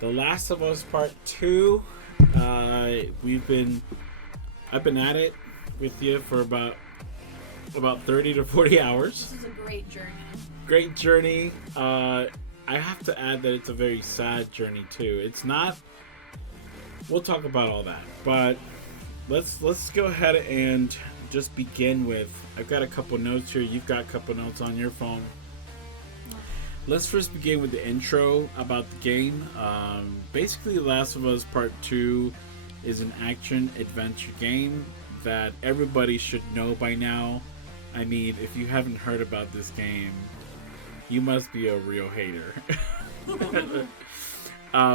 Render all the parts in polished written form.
The Last of Us Part 2. I've been at it with you for about 30 to 40 hours. This is a great journey. Great journey. I have to add that it's a very sad journey too. It's not. We'll talk about all that, but let's go ahead and just begin with. I've got a couple notes here. You've got a couple notes on your phone. Let's first begin with the intro about the game. Basically, The Last of Us Part 2 is an action-adventure game that everybody should know by now. I mean, if you haven't heard about this game, you must be a real hater.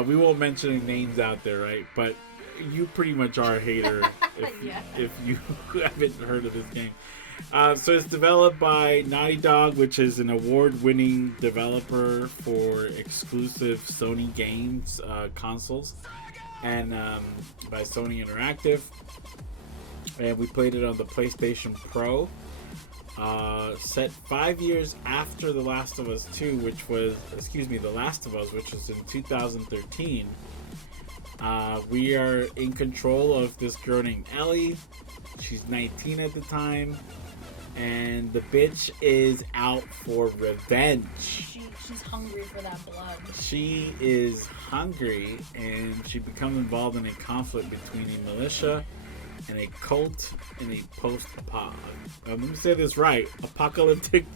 We won't mention any names out there, right? But you pretty much are a hater if you haven't heard of this game. So it's developed by Naughty Dog, which is an award-winning developer for exclusive Sony games consoles, and by Sony Interactive. And we played it on the PlayStation Pro. Set 5 years after The Last of Us 2, The Last of Us, which was in 2013. We are in control of this girl named Ellie. She's 19 at the time. And the bitch is out for revenge. She's hungry for that blood. She is hungry, and she becomes involved in a conflict between a militia and a cult in a let me say this right. Apocalyptic.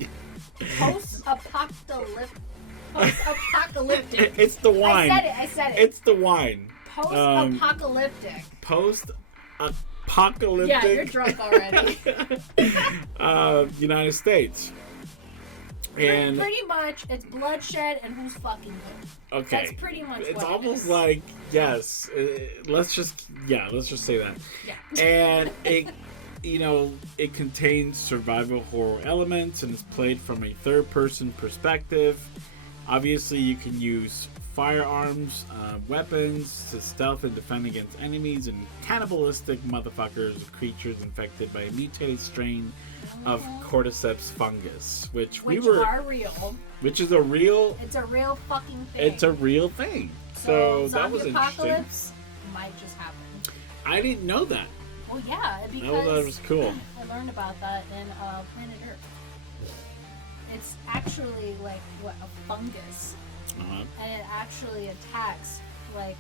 Post-apocalyptic. It's the wine. I said it. It's the wine. Post-apocalyptic. Post-apocalyptic. Yeah, you're drunk already. United States. And pretty much, it's bloodshed and who's fucking who. Okay. That's pretty much it's what almost it is. like, yes. Let's just say that. Yeah. And it contains survival horror elements and is played from a third-person perspective. Obviously, you can use firearms, weapons to stealth and defend against enemies and cannibalistic motherfuckers, creatures infected by a mutated strain of cordyceps fungus, which are real. Which is a real. It's a real fucking thing. It's a real thing. So that was interesting. Apocalypse might just happen. I didn't know that. Well, yeah, because that was cool. I learned about that in Planet Earth. It's actually like a fungus, and it actually attacks like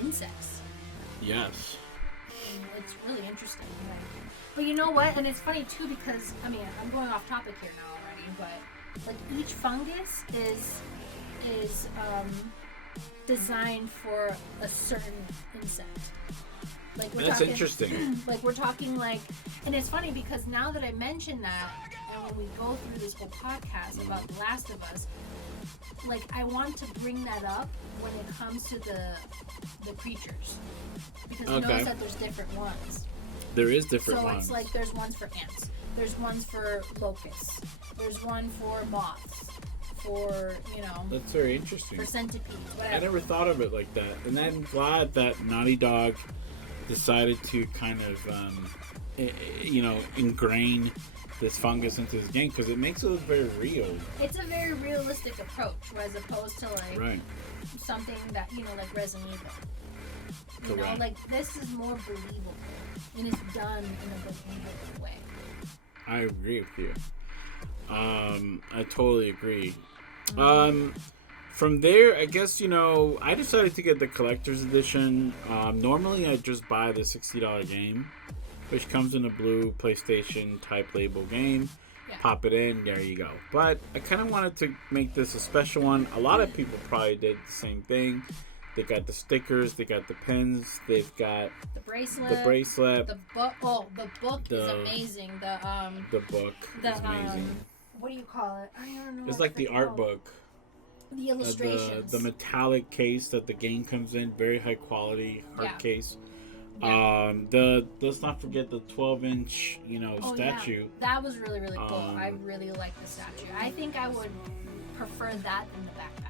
insects. Yes. And it's really interesting. But you know what? And it's funny too because I'm going off topic here now already. But like each fungus is designed for a certain insect. Like That's interesting. Like we're talking and it's funny because now that I mention that, and when we go through this whole podcast about The Last of Us, like I want to bring that up when it comes to the creatures, because you notice that there's different ones. There is different ones. So it's like there's ones for ants, there's ones for locusts, there's one for moths, for That's very interesting. for centipedes, whatever. I never thought of it like that, and I'm glad that Naughty Dog decided to kind of ingrain this fungus into this game because it makes it look very real. It's a very realistic approach, as opposed to something that like Resident Evil. Like this is more believable, and it's done in a believable way. I agree with you. I totally agree. From there, I guess, I decided to get the collector's edition. Normally, I just buy the $60 game, which comes in a blue PlayStation type label game. Yeah. Pop it in, there you go. But I kind of wanted to make this a special one. A lot of people probably did the same thing. They got the stickers, they got the pins, they've got the bracelet, the book. Oh, the book is amazing. The book is amazing. What do you call it? I don't know. It's like the art book. The illustrations. The metallic case that the game comes in, very high quality hard case. Yeah. Let's not forget the 12-inch, statue. Yeah. That was really, really cool. I really like the statue. I think I would prefer that than the backpack.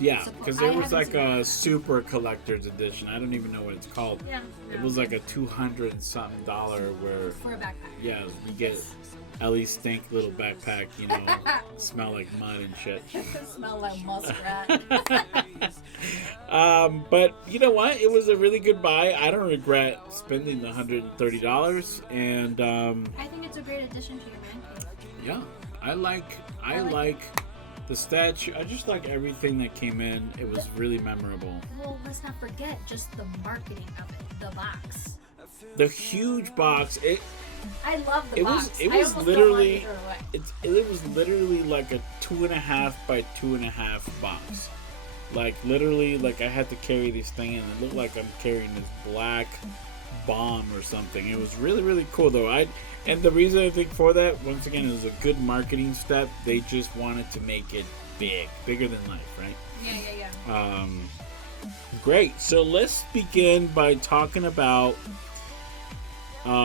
Yeah, because there was like a super collector's edition. I don't even know what it's called. Yeah. It was like a $200 something where for a backpack. Yeah, you get Ellie stink little backpack, smell like mud and shit. Smell like muskrat. But you know what? It was a really good buy. I don't regret spending the $130, and I think it's a great addition to your man cave. yeah, I like the statue. I just like everything that came in. It was really memorable. Well, let's not forget just the marketing of it, the box. The huge box. I love the box. It was literally. It was literally like a 2.5 by 2.5 box. Like literally, like I had to carry this thing, and it looked like I'm carrying this black bomb or something. It was really, really cool though. And the reason I think for that, once again, it was a good marketing step. They just wanted to make it bigger than life, right? Yeah. Great. So let's begin by talking about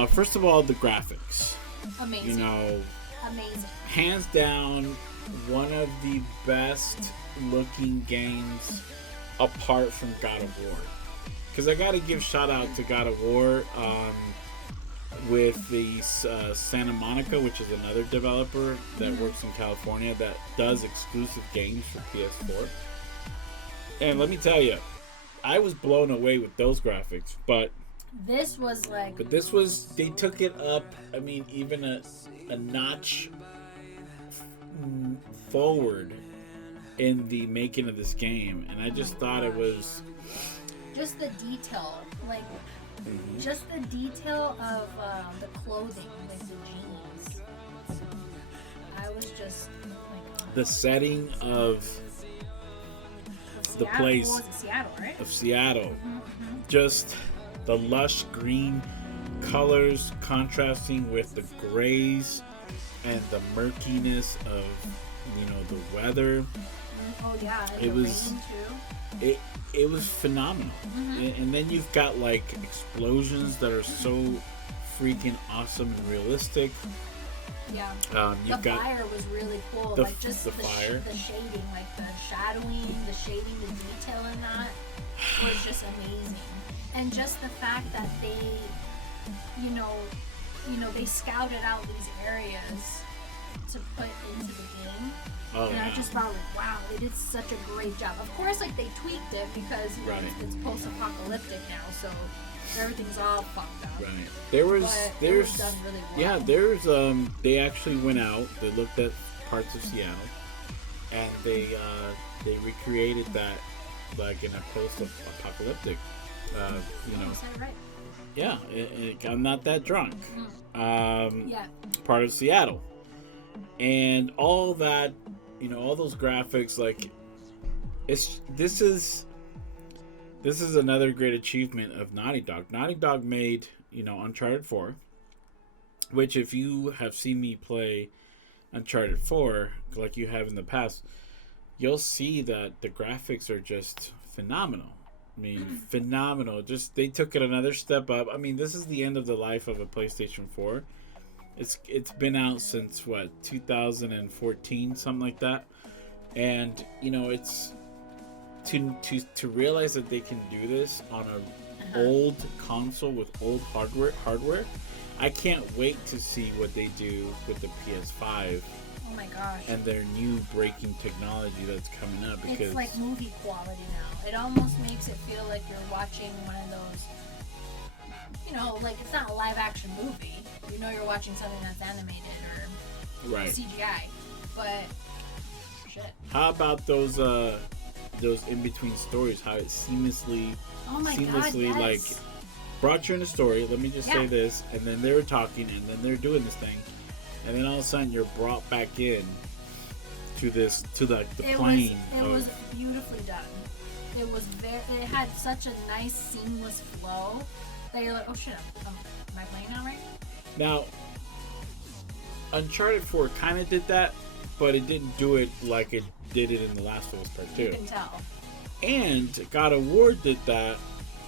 first of all the graphics. Amazing. Amazing. Hands down, one of the best looking games apart from God of War. Because I gotta give shout out to God of War with the Santa Monica, which is another developer that works in California that does exclusive games for PS4. And let me tell you, I was blown away with those graphics, but this was like... But this was... They took it up, I mean, even a notch forward in the making of this game. And I just thought it was... Just the detail. Like, just the detail of the clothing, like the jeans. I was just like... The setting of the place... Well, it's Seattle, right? Of Seattle. Just... The lush green colors contrasting with the grays and the murkiness of, the weather. Oh yeah, and it was rain too. It was phenomenal. And then you've got like explosions that are so freaking awesome and realistic. Yeah. You've the got fire was really cool. Like just the fire, the shading, like the shadowing, the detail in that was just amazing. And just the fact that they, they scouted out these areas to put into the game. Oh, and I just thought, like, wow, they did such a great job. Of course, like, they tweaked it because, it's post-apocalyptic now, so everything's all fucked up. Right. There's it was done really well. Yeah, they actually went out, they looked at parts of Seattle, and they recreated that, like, in a post-apocalyptic. Right. Yeah, I'm not that drunk. Yeah. Part of Seattle, and all that, all those graphics. Like, this is another great achievement of Naughty Dog. Naughty Dog made Uncharted 4, which if you have seen me play Uncharted 4 like you have in the past, you'll see that the graphics are just phenomenal. I mean, phenomenal. Just they took it another step up. I mean, this is the end of the life of a PlayStation 4. It's been out since 2014, something like that. And it's to realize that they can do this on an old console with old hardware. I can't wait to see what they do with the PS5. Oh my gosh. And their new breaking technology that's coming up, because it's like movie quality now. It almost makes it feel like you're watching one of those, like it's not a live action movie. You're watching something that's animated or CGI. But shit. How about those in between stories? How it seamlessly like brought you in a story. Let me just say this, and then they were talking, and then they're doing this thing. And then all of a sudden, you're brought back in to the plane. It was beautifully done. It was it had such a nice seamless flow that you're like, oh shit, am I playing now right now? Uncharted 4 kind of did that, but it didn't do it like it did it in The Last of Us Part 2. You can tell. And God of War did that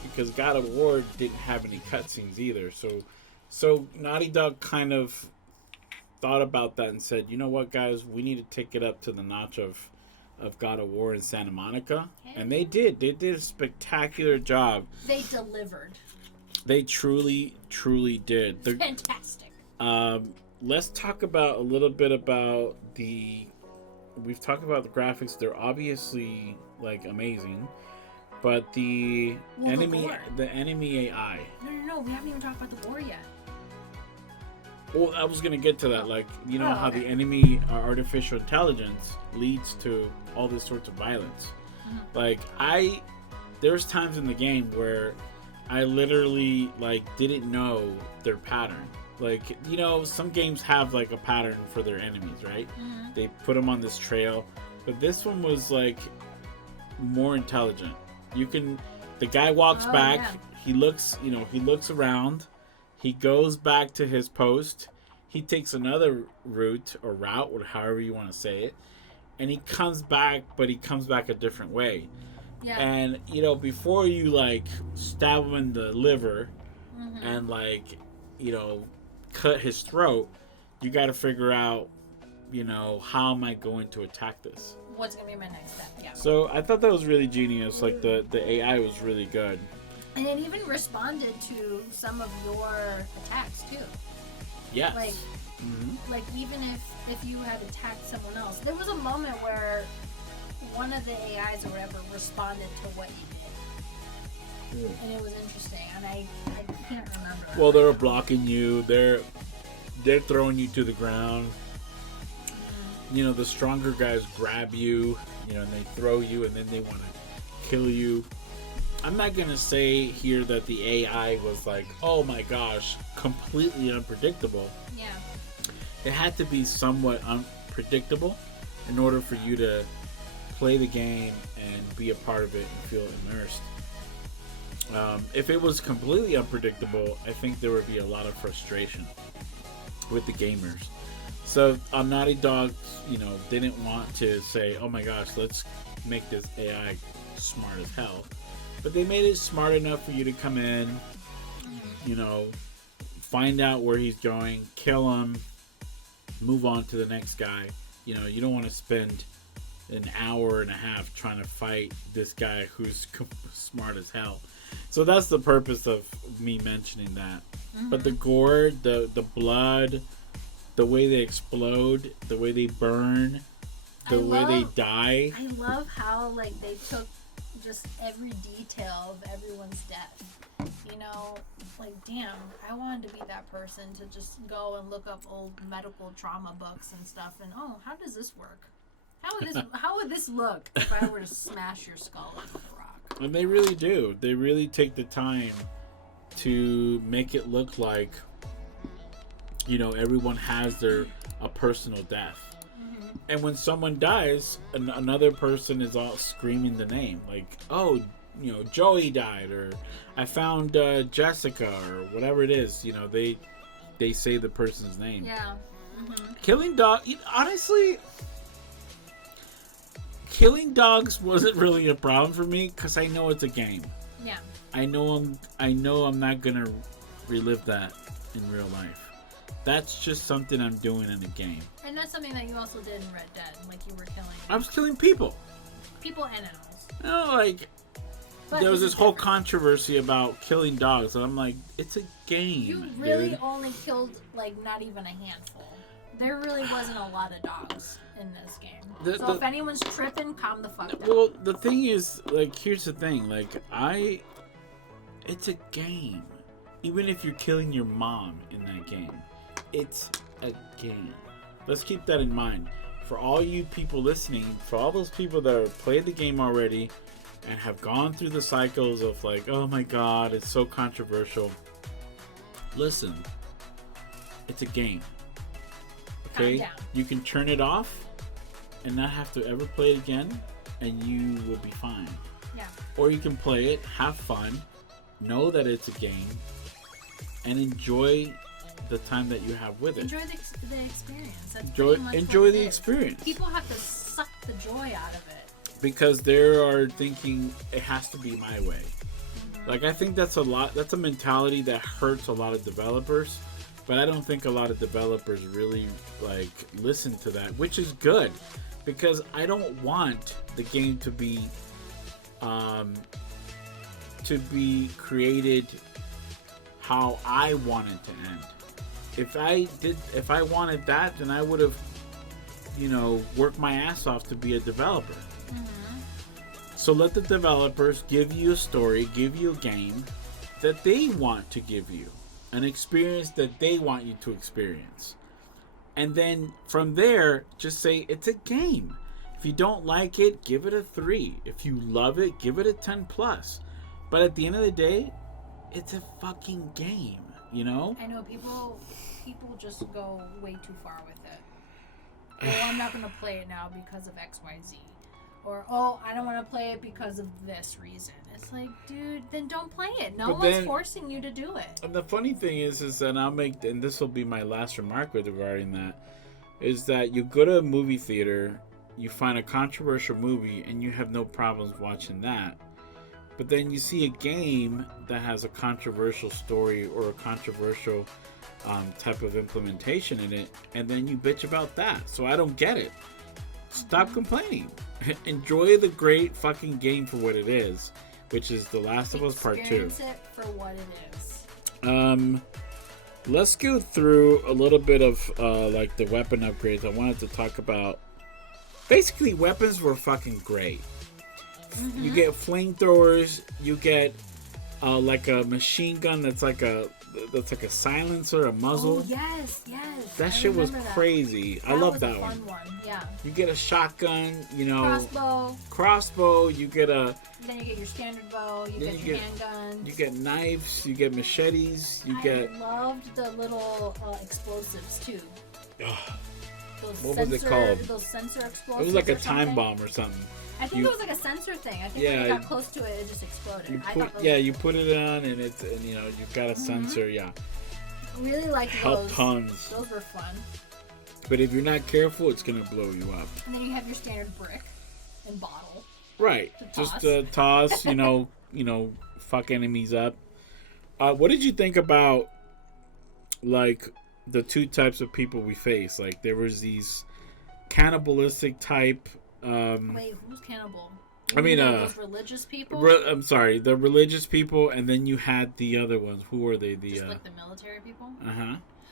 because God of War didn't have any cutscenes either. So Naughty Dog kind of thought about that and said, you know what, guys, we need to take it up to the notch of God of War in Santa Monica. Okay. And they did a spectacular job. They delivered. They truly did. Fantastic. let's talk about a little bit about the. We've talked about the graphics. They're obviously like amazing, but the enemy AI. No. We haven't even talked about the war yet. Well, I was gonna get to that. Oh. Like, you know how Okay. the enemy artificial intelligence leads to all this sorts of violence. Mm-hmm. Like, there's times in the game where I literally like didn't know their pattern. Like, you know, some games have like a pattern for their enemies, right? Mm-hmm. They put them on this trail, but this one was like more intelligent. The guy walks back. Yeah. He looks, he looks around. He goes back to his post. He takes another route, or however you want to say it, and he comes back, but he comes back a different way. Yeah. And before you like stab him in the liver Mm-hmm. and like cut his throat, you got to figure out how am I going to attack this. What's gonna be my next step? Yeah. So I thought that was really genius. Like the AI was really good. And it even responded to some of your attacks too. Yes. Like, like even if you had attacked someone else, there was a moment where one of the AIs or whatever responded to what you did, and it was interesting. And I can't remember. Well, they were blocking you. They're throwing you to the ground. The stronger guys grab you, and they throw you, and then they want to kill you. I'm not going to say here that the AI was like, oh my gosh, completely unpredictable. Yeah. It had to be somewhat unpredictable in order for you to play the game and be a part of it and feel immersed. If it was completely unpredictable, I think there would be a lot of frustration with the gamers. So Naughty Dog, didn't want to say, oh my gosh, let's make this AI smart as hell. But they made it smart enough for you to come in, find out where he's going, kill him, move on to the next guy. You don't want to spend an hour and a half trying to fight this guy who's smart as hell. So that's the purpose of me mentioning that. Mm-hmm. But the gore, the blood, the way they explode, the way they burn, the way they die. I love how like they took just every detail of everyone's death. Like damn, I wanted to be that person to just go and look up old medical trauma books and stuff and how does this work? How would this look if I were to smash your skull with a rock? And they really do. They really take the time to make it look like everyone has a personal death. Mm-hmm. And when someone dies, another person is all screaming the name, like, oh, Joey died, or I found Jessica, or whatever it is. They say the person's name. Yeah. Mm-hmm. Killing dogs wasn't really a problem for me because I know it's a game. Yeah. I know I'm not gonna relive that in real life. That's just something I'm doing in a game. And that's something that you also did in Red Dead, like you were killing. I was killing people. People and animals. But there was this whole controversy about killing dogs, and I'm like, it's a game. You really only killed not even a handful. There really wasn't a lot of dogs in this game. So if anyone's tripping, calm the fuck down. Well, the thing is, here's the thing, it's a game. Even if you're killing your mom in that game, it's a game. Let's keep that in mind. For all you people listening, for all those people that have played the game already and have gone through the cycles of oh my god, it's so controversial. Listen, it's a game. Okay? You can turn it off and not have to ever play it again, and you will be fine. Yeah. Or you can play it, have fun, know that it's a game, and enjoy the time that you have with it. Enjoy the experience. That's enjoy the experience. People have to suck the joy out of it. Because they are thinking it has to be my way. Mm-hmm. I think that's a mentality that hurts a lot of developers. But I don't think a lot of developers really listen to that, which is good, because I don't want the game to be created how I want it to end. if I wanted that, then I would have, worked my ass off to be a developer. Mm-hmm. So let the developers give you a story, give you a game that they want to give you, an experience that they want you to experience. And then from there, just say it's a game. If you don't like it, give it a 3. If you love it, give it a 10 plus. But at the end of the day, it's a fucking game, I know people just go way too far with it. Oh, I'm not going to play it now because of XYZ. Or, oh, I don't want to play it because of this reason. It's like, dude, then don't play it. No one's forcing you to do it. And the funny thing is that and this will be my last remark regarding that, is that you go to a movie theater, you find a controversial movie, and you have no problems watching that. But then you see a game that has a controversial story or a controversial type of implementation in it, and then you bitch about that. So I don't get it. Stop complaining. Enjoy the great fucking game for what it is, which is The Last of Us Part 2. Experience it for what it is. Let's go through a little bit of the weapon upgrades. I wanted to talk about. Basically, weapons were fucking great. Mm-hmm. You get flamethrowers. You get like a machine gun that's like a silencer, a muzzle. Oh yes. That shit was crazy. I love that one. Fun one. Yeah. You get a shotgun. Crossbow. You get a. Then you get your standard bow. You get your handguns. You get knives. You get machetes. I loved the little explosives too. What was it called? Those sensor explosives. It was like a time bomb or something. I think it was like a sensor thing. I think when you got close to it, it just exploded. You put it on, and you've got a sensor. Yeah. Really like Help those. Tons. Those were fun. But if you're not careful, it's gonna blow you up. And then you have your standard brick and bottle. Right. Just toss. Fuck enemies up. What did you think about like the two types of people we face? Like there was these cannibalistic type. Wait, who's cannibal? Those religious people. I'm sorry, the religious people, and then you had the other ones. Who were they? Just like the military people.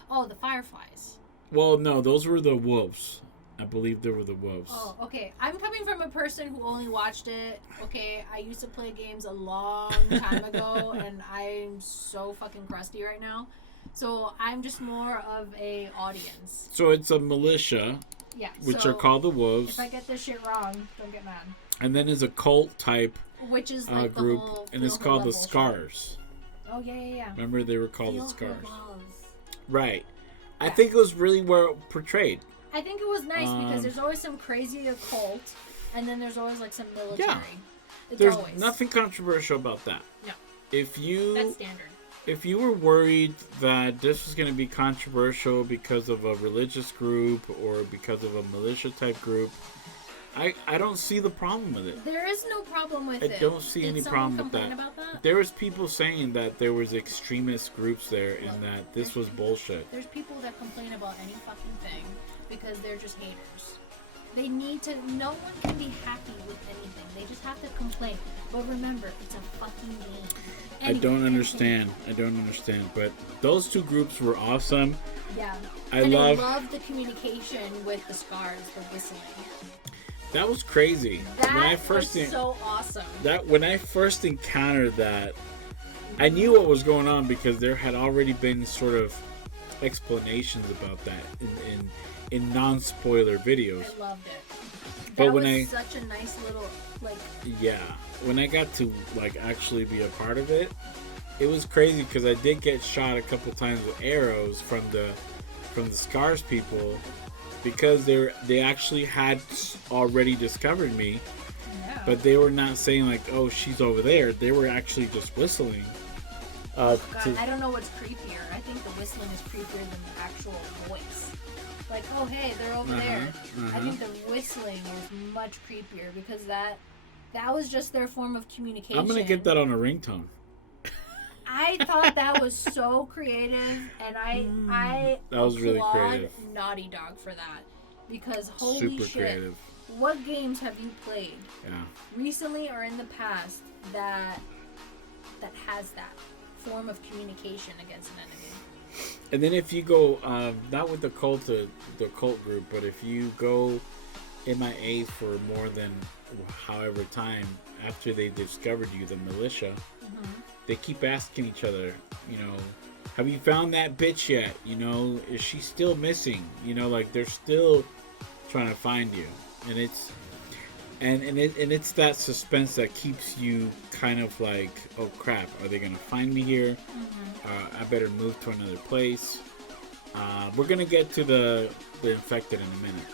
Oh, the fireflies. Well, no, those were the wolves. I believe they were the wolves. Oh, okay. I'm coming from a person who only watched it. Okay, I used to play games a long time ago, and I'm so fucking crusty right now. So I'm just more of a audience. So it's a militia. Yeah. Which are called the wolves. If I get this shit wrong, don't get mad. And then there's a cult type, which is like group, the whole and it's called the Scars. Oh yeah. Remember, they were called the Scars. Right. I think it was really well portrayed. I think it was nice because there's always some crazy occult, and then there's always like some military. Yeah. There's nothing controversial about that. No. That's standard. If you were worried that this was going to be controversial because of a religious group or because of a militia type group, I don't see the problem with it. There is no problem with it. I don't see any problem with that. About that. There was people saying that there was extremist groups there and that this was bullshit. There's people that complain about any fucking thing because they're just haters. They need to. No one can be happy with anything. They just have to complain. But remember, it's a fucking game. I don't understand. But those two groups were awesome. Yeah. I love the communication with the Scars, the whistling. That was crazy. That was so awesome. When I first encountered that, I knew what was going on because there had already been sort of explanations about that in non-spoiler videos. I loved it. But that was such a nice little Yeah, when I got to actually be a part of it, it was crazy because I did get shot a couple times with arrows from the Scars people. Because they actually had already discovered me, but they were not saying like, "Oh, she's over there." They were actually just whistling. I don't know what's creepier. I think the whistling is creepier than the actual voice. Like, "Oh, hey, they're over there." I think the whistling is much creepier because that was just their form of communication. I'm gonna get that on a ringtone. I thought that was so creative, and I that was really creative. Naughty Dog for that, because holy Super shit, creative. What games have you played recently or in the past that has that form of communication against an enemy? And then if you go, not with the cult group, but if you go MIA for more than however time after they discovered you, the militia, they keep asking each other, have you found that bitch yet? Is she still missing? Like they're still trying to find you, and it's it's that suspense that keeps you kind of like, oh crap, are they gonna find me here? I better move to another place. We're gonna get to the infected in a minute,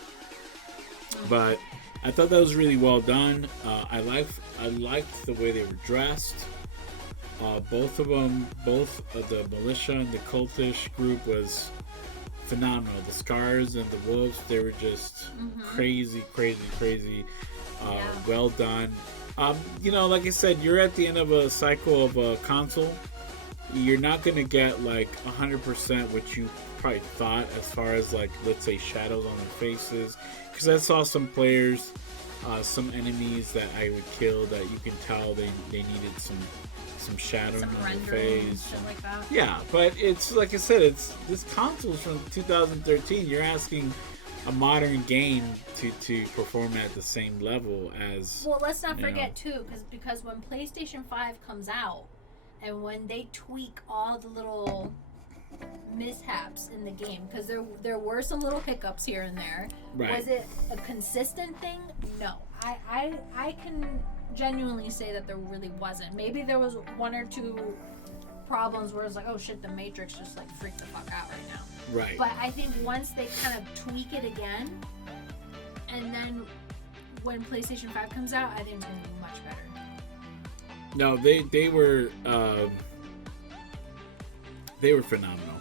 but I thought that was really well done. I liked the way they were dressed. Both of the militia and the cultish group was phenomenal. The Scars and the Wolves, they were just crazy. Well done. Like I said, you're at the end of a cycle of a console. You're not going to get like 100% what you probably thought as far as like, let's say, shadows on their faces. Because I saw some players, some enemies that I would kill that you can tell they needed some shadowing on their face. Shit like that. Yeah, but it's like I said, this console's from 2013. You're asking a modern game to perform at the same level as. Well, let's not forget too, because when PlayStation 5 comes out, and when they tweak all the little mishaps in the game, because there were some little hiccups here and there. Right. Was it a consistent thing? No, I can genuinely say that there really wasn't. Maybe there was one or two problems where it's like, oh shit, the Matrix just like freaked the fuck out right now. Right. But I think once they kind of tweak it again, and then when PlayStation 5 comes out, I think it's going to be much better. No, they were phenomenal.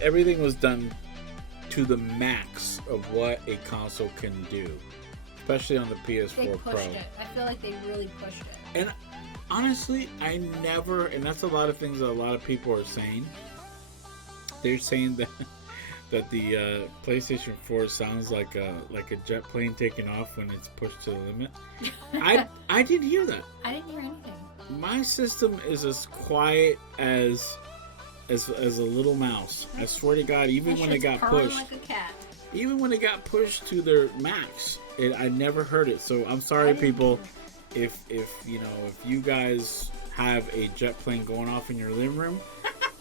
Everything was done to the max of what a console can do, especially on the PS4 they Pro. pushed it. I feel like they really pushed it. And honestly, and that's a lot of things that a lot of people are saying. They're saying that the PlayStation 4 sounds like a jet plane taking off when it's pushed to the limit. I didn't hear that. I didn't hear anything. My system is as quiet as a little mouse. I swear to God, even when it got pushed, like a cat. even when it got pushed to their max, I never heard it. So I'm sorry, people, if you guys have a jet plane going off in your living room.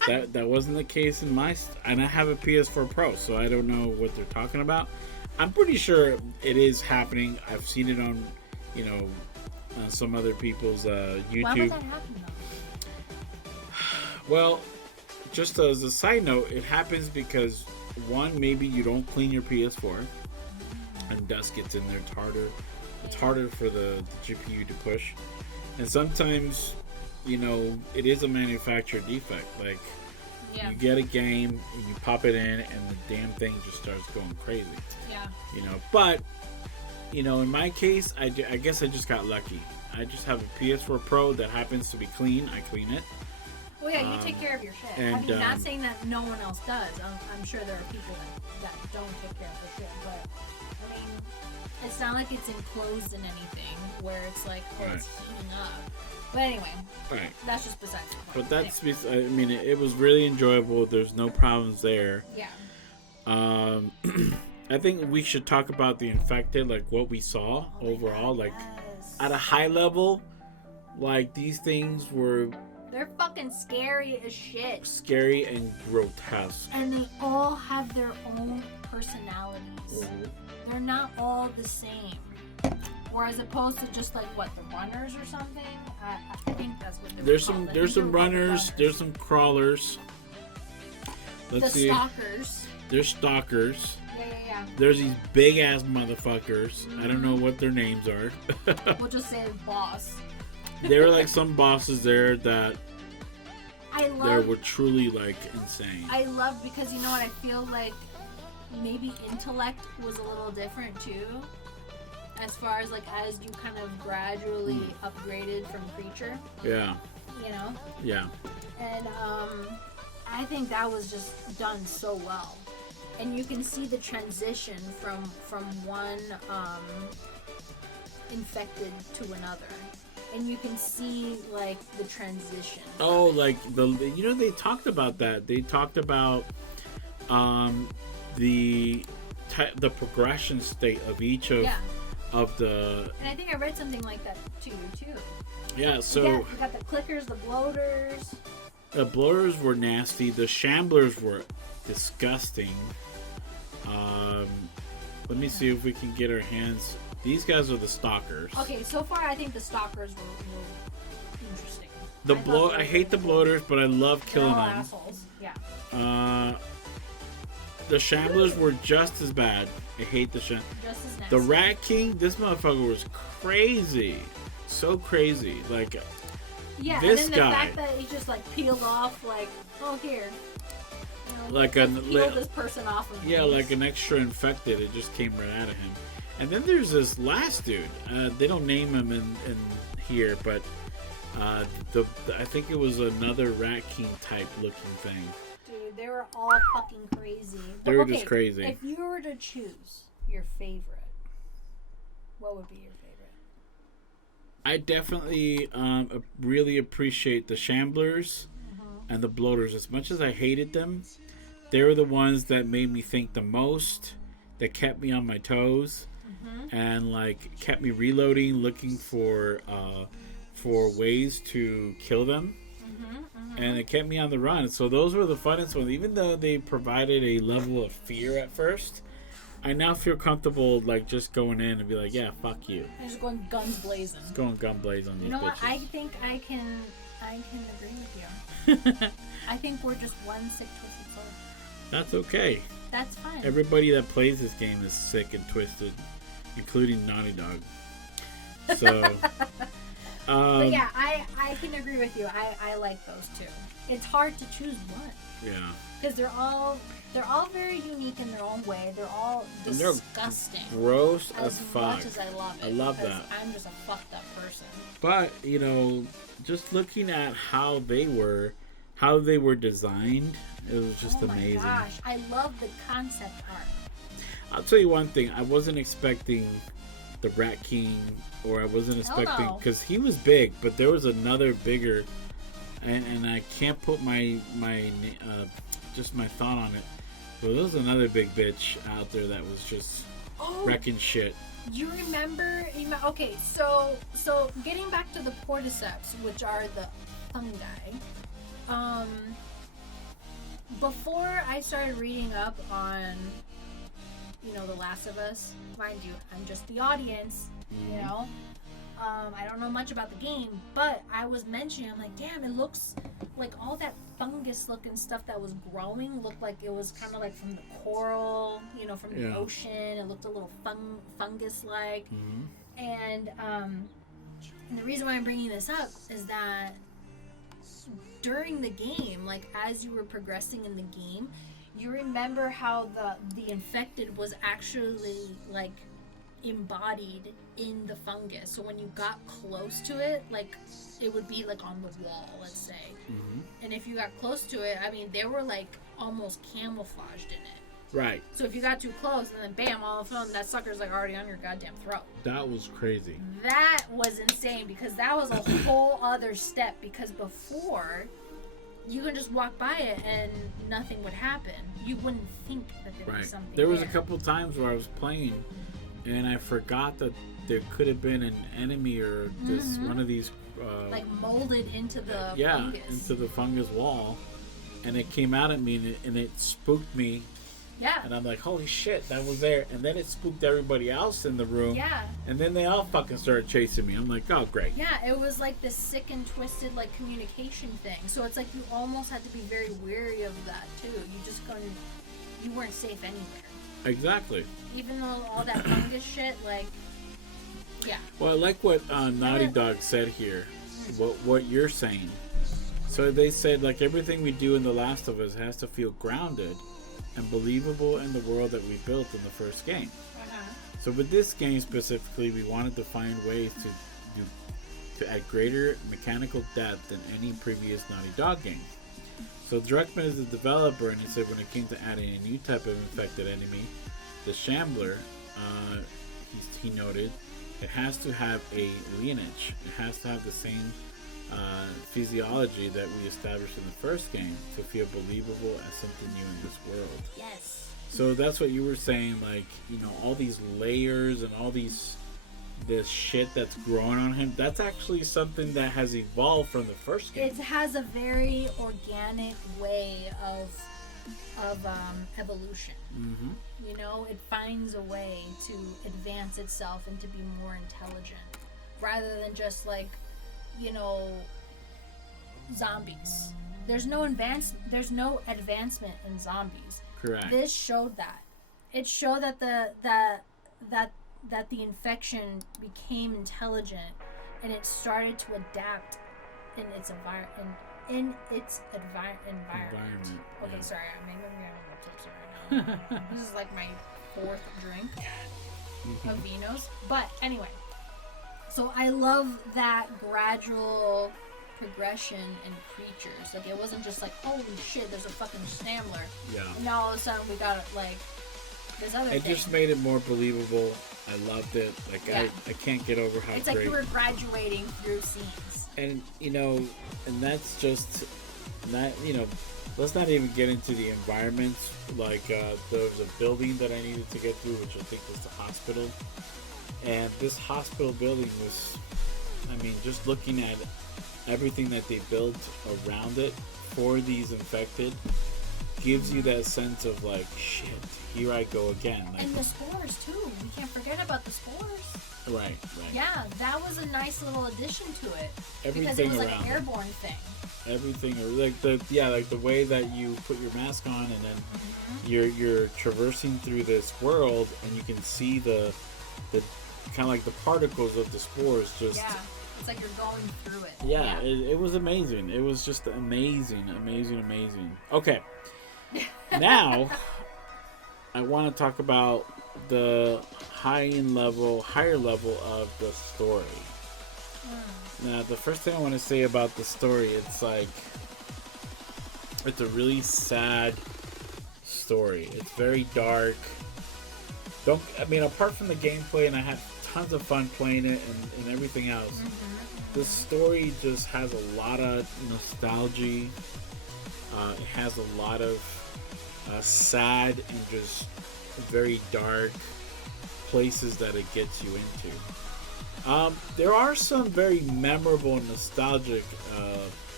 That wasn't the case in and I have a PS4 Pro, so I don't know what they're talking about. I'm pretty sure it is happening. I've seen it on, on some other people's YouTube. Why would that happen though? Well, just as a side note, it happens because one, maybe you don't clean your PS4, and dust gets in there. It's harder for the GPU to push, and sometimes. It is a manufacturer defect. Like, you get a game, and you pop it in, and the damn thing just starts going crazy. Yeah. But, in my case, I guess I just got lucky. I just have a PS4 Pro that happens to be clean. I clean it. Well, yeah, you take care of your shit. And, not saying that no one else does. I'm sure there are people that don't take care of their shit, but, it's not like it's enclosed in anything where it's like, it's heating up. But anyway, that's just besides the point. But it was really enjoyable. There's no problems there. Yeah. I think we should talk about the infected, like what we saw overall. Like, at a high level, like these things were... They're fucking scary as shit. Scary and grotesque. And they all have their own personalities. Mm-hmm. They're not all the same. Or as opposed to just like the runners or something. I think that's what they're called. There's some runners. There's some crawlers. Let's see. Stalkers. There's stalkers. Yeah. There's these big ass motherfuckers. Mm-hmm. I don't know what their names are. We'll just say boss. There were like some bosses there that were truly like insane. I love because you know what, I feel like maybe intellect was a little different too. As far as as you kind of gradually upgraded from creature. Yeah. Yeah. And I think that was just done so well. And you can see the transition from one infected to another. and you can see like the transition. Oh, like they talked about that. They talked about the the progression state of each of the. And I think I read something like that too. Yeah, so you got the clickers, the bloaters. The bloaters were nasty. The shamblers were disgusting. Let me see if we can get our hands. These guys are the stalkers. Okay, so far I think the stalkers were interesting. I hate the bloaters, but I love killing them. Assholes. Yeah. The shamblers were just as bad. I hate the Just as nasty. The Rat King, this motherfucker was crazy. So crazy. Like, yeah, this and then the guy, fact that he just like peeled off, like, oh, here. Like peel this person off of me. like an extra infected. It just came right out of him. And then there's this last dude. They don't name him in here, but I think it was another Rat King type looking thing. Dude, they were all fucking crazy. They were just crazy. If you were to choose your favorite, what would be your favorite? I definitely really appreciate the shamblers and the bloaters. As much as I hated them, they were the ones that made me think the most, that kept me on my toes, and like kept me reloading, looking for ways to kill them, and it kept me on the run. So those were the funnest ones. Even though they provided a level of fear at first, I now feel comfortable like just going in and be like, yeah, fuck you. And just going guns blazing. Just going gun blaze on these bitches. You know what? I think I can agree with you. I think we're just one sick, twisted soul. That's okay. That's fine. Everybody that plays this game is sick and twisted, including Naughty Dog. So, but yeah, I can agree with you. I like those two. It's hard to choose one. Yeah. Because they're all very unique in their own way. They're all disgusting. Gross as fuck. As much as I love it. I love that. I'm just a fucked up person. But, just looking at how they were designed, it was just amazing. Oh my gosh, I love the concept art. I'll tell you one thing. I wasn't expecting the Rat King, or I wasn't expecting, because he was big, but there was another bigger, and I can't put my just my thought on it. But there was another big bitch out there that was just wrecking shit. You remember? Okay, so getting back to the cordyceps, which are the fungi. Before I started reading up on, The Last of Us, mind you, I'm just the audience, I don't know much about the game, but I was mentioning, I'm like, damn, it looks like all that fungus looking stuff that was growing looked like it was kind of like from the coral, from the ocean. It looked a little fungus like. And the reason why I'm bringing this up is that during the game, like as you were progressing in the game, you remember how the infected was actually like embodied in the fungus. So when you got close to it, like it would be like on the wall, let's say. And if you got close to it, I mean, they were like almost camouflaged in it. Right. So if you got too close, and then bam, all of a sudden that sucker's like already on your goddamn throat. That was crazy. That was insane, because that was a whole other step. Because before, you could just walk by it and nothing would happen. You wouldn't think that there was something there was a couple times where I was playing and I forgot that there could have been an enemy or this one of these like molded into the fungus. Into the fungus wall, and it came out at me and it spooked me. Yeah. And I'm like, holy shit, that was there. And then it spooked everybody else in the room. Yeah. And then they all fucking started chasing me. I'm like, oh, great. Yeah, it was like this sick and twisted, like, communication thing. So it's like you almost had to be very wary of that, too. You weren't safe anywhere. Exactly. Even though all that fungus shit, like, yeah. Well, I like what Naughty Dog said here, what you're saying. So they said, like, everything we do in The Last of Us has to feel grounded and believable in the world that we built in the first game. So with this game specifically, we wanted to find ways to add greater mechanical depth than any previous Naughty Dog game. So Druckmann is the developer, and he said when it came to adding a new type of infected enemy, the Shambler, he noted, it has to have a lineage. It has to have the same physiology that we established in the first game to feel believable as something new in this world. Yes. So that's what you were saying, like, you know, all these layers and all this shit that's growing on him, that's actually something that has evolved from the first game. It has a very organic way of evolution. Mm-hmm. You know, it finds a way to advance itself and to be more intelligent, rather than just like, you know, zombies. There's no advancement in zombies. Correct. This showed that. It showed that the infection became intelligent, and it started to adapt in its environment. Okay, yeah. sorry, maybe I'm getting a little tipsy right now. This is like my 4th drink of vinos. But anyway, so I love that gradual progression in creatures. Like, it wasn't just like, holy shit, there's a fucking Stamler. Yeah. And now all of a sudden we got like this other thing. It just made it more believable. I loved it. Like, yeah. I can't get over how it's great. Like you were graduating through scenes. And, you know, and that's just not, you know, let's not even get into the environments. Like, there was a building that I needed to get through, which I think was the hospital. And this hospital building was, I mean, just looking at everything that they built around it for these infected gives you that sense of like, shit, here I go again. Like, and the spores too. We can't forget about the spores. Right. Yeah, that was a nice little addition to it. Everything because it was like around an airborne thing. Everything, like the way that you put your mask on, and then you're traversing through this world, and you can see the kind of like the particles of the spores just. Yeah. It's like you're going through it. Yeah. It was amazing. It was just amazing. Okay. Now, I want to talk about the higher level of the story. Now, the first thing I want to say about the story, it's like, it's a really sad story. It's very dark. Apart from the gameplay, and I had tons of fun playing it and everything else, the story just has a lot of nostalgia. It has a lot of sad and just very dark places that it gets you into. There are some very memorable and nostalgic.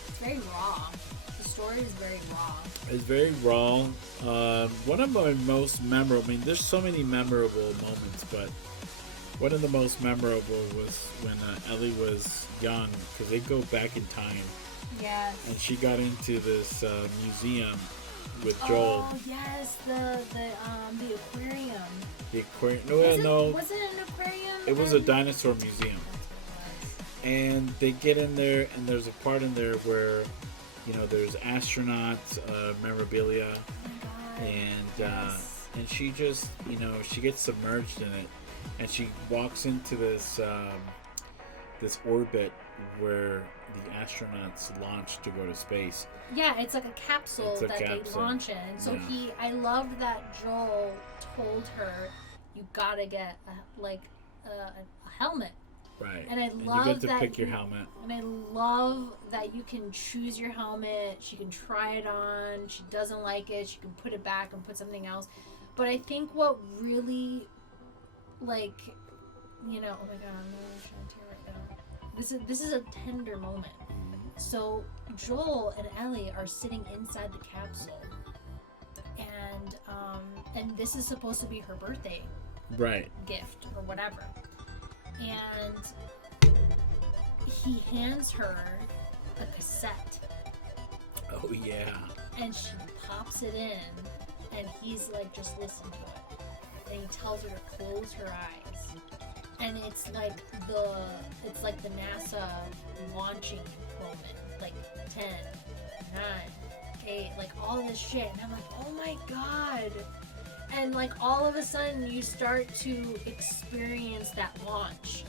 It's very raw. The story is very raw. It's very raw. One of my most memorable. There's so many memorable moments, but one of the most memorable was when Ellie was young, because they go back in time. Yes. And she got into this museum with Joel. Oh yes, the aquarium. The aquarium. No. Was it an aquarium? It was a dinosaur museum. And they get in there, and there's a part in there where, there's astronauts memorabilia, and she just, she gets submerged in it, and she walks into this this orbit where the astronauts launch to go to space. Yeah, it's like a capsule they launch in. So I loved that Joel told her, you gotta get a helmet. Right. And I love love you get to that pick your helmet. And I love that you can choose your helmet. She can try it on. She doesn't like it, she can put it back and put something else. But I think what really, oh my god, I'm really trying to tear right now. This is a tender moment. So Joel and Ellie are sitting inside the capsule, and this is supposed to be her birthday gift or whatever. And he hands her a cassette. Oh yeah. And she pops it in, and he's like, just listen to it. And he tells her to close her eyes. And it's like the NASA launching moment, like 10, 9, 8, like all this shit. And I'm like, oh my god. And like all of a sudden you start to experience that launch.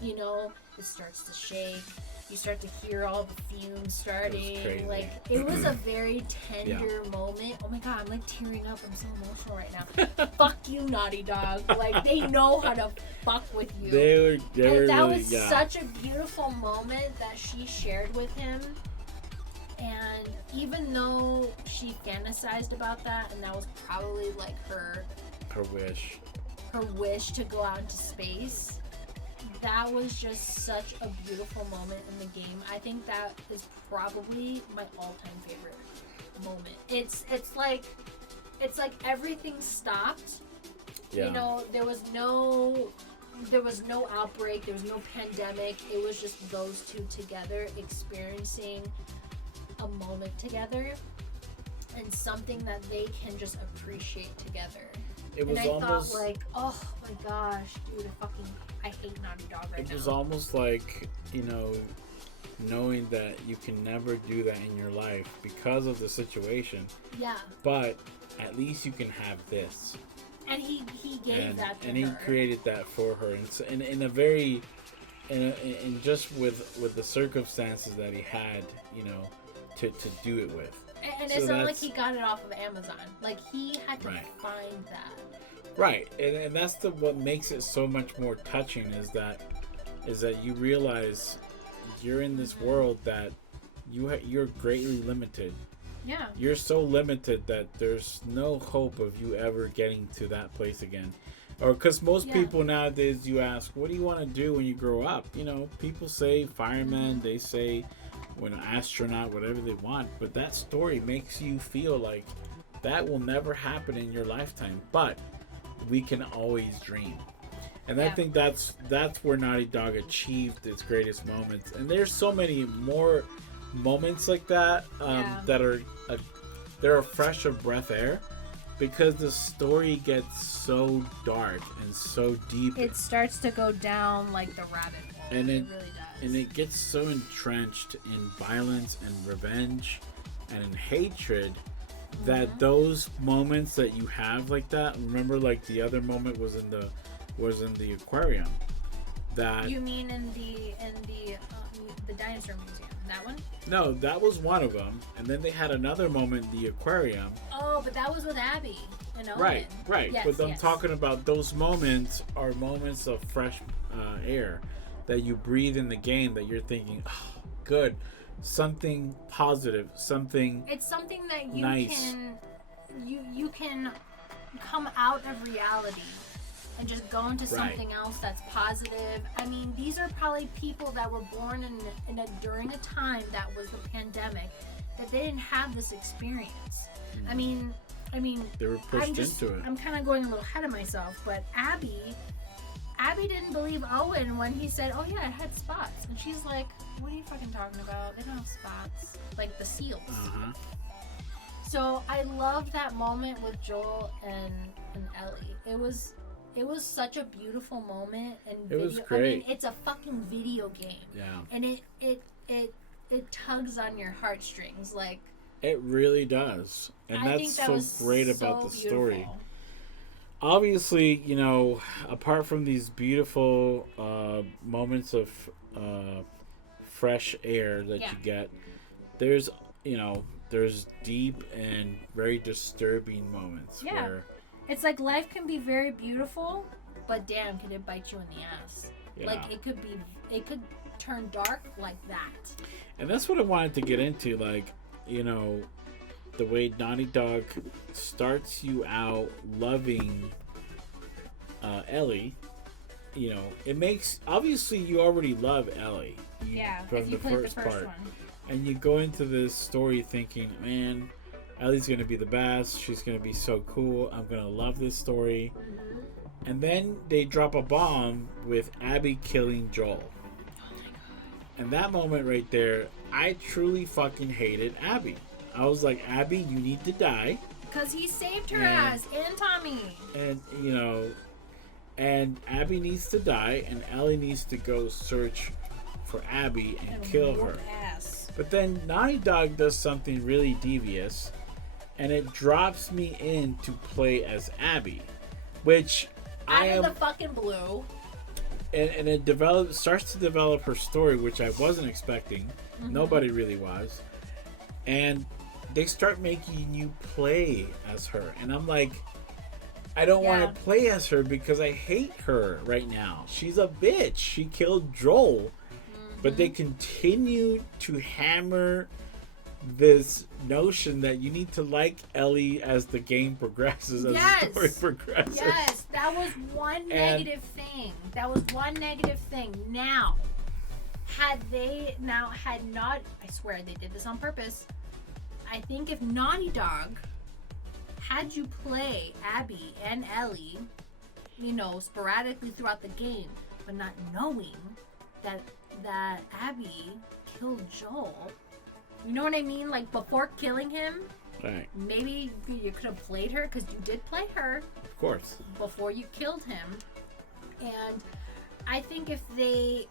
It starts to shake, You start to hear all the fumes starting. It like it was a very tender moment. Oh my god, I'm like tearing up. I'm so emotional right now. Fuck you, Naughty Dog. Like they know how to fuck with you. They were and that really, was such a beautiful moment that she shared with him. And even though she fantasized about that, and that was probably like her wish to go out into space, that was just such a beautiful moment in the game. I think that is probably my all-time favorite moment. It's like everything stopped. Yeah. You know, there was no outbreak, there was no pandemic. It was just those two together experiencing a moment together and something that they can just appreciate together. It was almost thought like, oh my gosh, dude, I hate Naughty Dog right now. It was almost like, you know, knowing that you can never do that in your life because of the situation. Yeah. But at least you can have this. And he gave that to her. And he created that for her. And in a very, in just with the circumstances that he had, you know, to do it with. And it's not like he got it off of Amazon. Like, he had to find that. Right, and that's what makes it so much more touching is that you realize you're in this world that you're greatly limited. Yeah. You're so limited that there's no hope of you ever getting to that place again. Or because most people nowadays, you ask, what do you want to do when you grow up? You know, people say fireman, they say when an astronaut, whatever they want. But that story makes you feel like that will never happen in your lifetime. But we can always dream. And I think that's where Naughty Dog achieved its greatest moments. And there's so many more moments like that that are they're a fresh of breath air because the story gets so dark and so deep. It starts to go down like the rabbit hole. And it really does. And it gets so entrenched in violence and revenge and in hatred that those moments that you have like that, remember like the other moment was in the aquarium. That you mean in the dinosaur museum? That one? No, that was one of them. And then they had another moment in the aquarium. Oh, but that was with Abby and Owen. Right. Yes, but I'm talking about those moments are moments of fresh air that you breathe in the game that you're thinking, oh, good. Something positive, something. It's something that you nice. you can come out of reality and just go into something else that's positive. I mean, these are probably people that were born during a time that was the pandemic, that they didn't have this experience. I mean, they were pushed into it. I'm kind of going a little ahead of myself, but Abby didn't believe Owen when he said, "Oh yeah, I had spots," and she's like, "What are you fucking talking about? They don't have spots, like the seals." So I love that moment with Joel and Ellie. It was such a beautiful moment, and it was great. I mean, it's a fucking video game. Yeah. And it tugs on your heartstrings, like. It really does, and that's so great about the story. Obviously, you know, apart from these beautiful moments of fresh air that you get, there's deep and very disturbing moments where it's like life can be very beautiful, but damn, can it bite you in the ass? Yeah. Like it could turn dark like that. And that's what I wanted to get into, like, you know, the way Naughty Dog starts you out loving Ellie. You know, it makes, obviously you already love Ellie. From the first part. One. And you go into this story thinking, man, Ellie's going to be the best. She's going to be so cool. I'm going to love this story. And then they drop a bomb with Abby killing Joel. Oh my god. And that moment right there, I truly fucking hated Abby. I was like, Abby, you need to die. Because he saved her ass and Tommy. And, you know, and Abby needs to die, and Ellie needs to go search for Abby and kill her. Ass. But then Naughty Dog does something really devious, and it drops me in to play as Abby, which out of the fucking blue. and it starts to develop her story, which I wasn't expecting. Mm-hmm. Nobody really was. And they start making you play as her. And I'm like, I don't want to play as her because I hate her right now. She's a bitch. She killed Joel. Mm-hmm. But they continue to hammer this notion that you need to like Ellie as the game progresses, as the story progresses. Yes, that was one negative thing. Now, had not, I swear they did this on purpose. I think if Naughty Dog had you play Abby and Ellie, sporadically throughout the game, but not knowing that Abby killed Joel. You know what I mean? Like, before killing him, right? Maybe you could have played her, because you did play her. Of course. Before you killed him. And I think if they,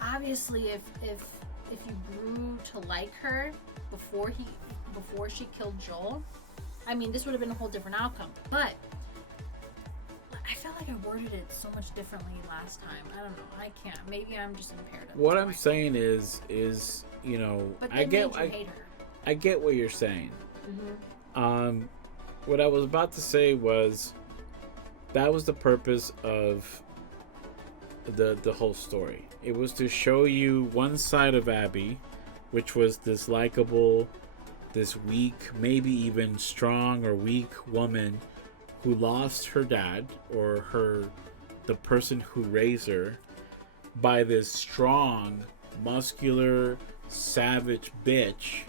obviously, if you grew to like her before she killed Joel, I mean, this would have been a whole different outcome. But I felt like I worded it so much differently last time. I don't know. I can't. Maybe I'm just impaired. What I'm saying is but I get what you're saying. Mm-hmm. What I was about to say was that was the purpose of the whole story. It was to show you one side of Abby, which was this likable, this weak, maybe even strong or weak woman who lost her dad, or the person who raised her, by this strong, muscular, savage bitch.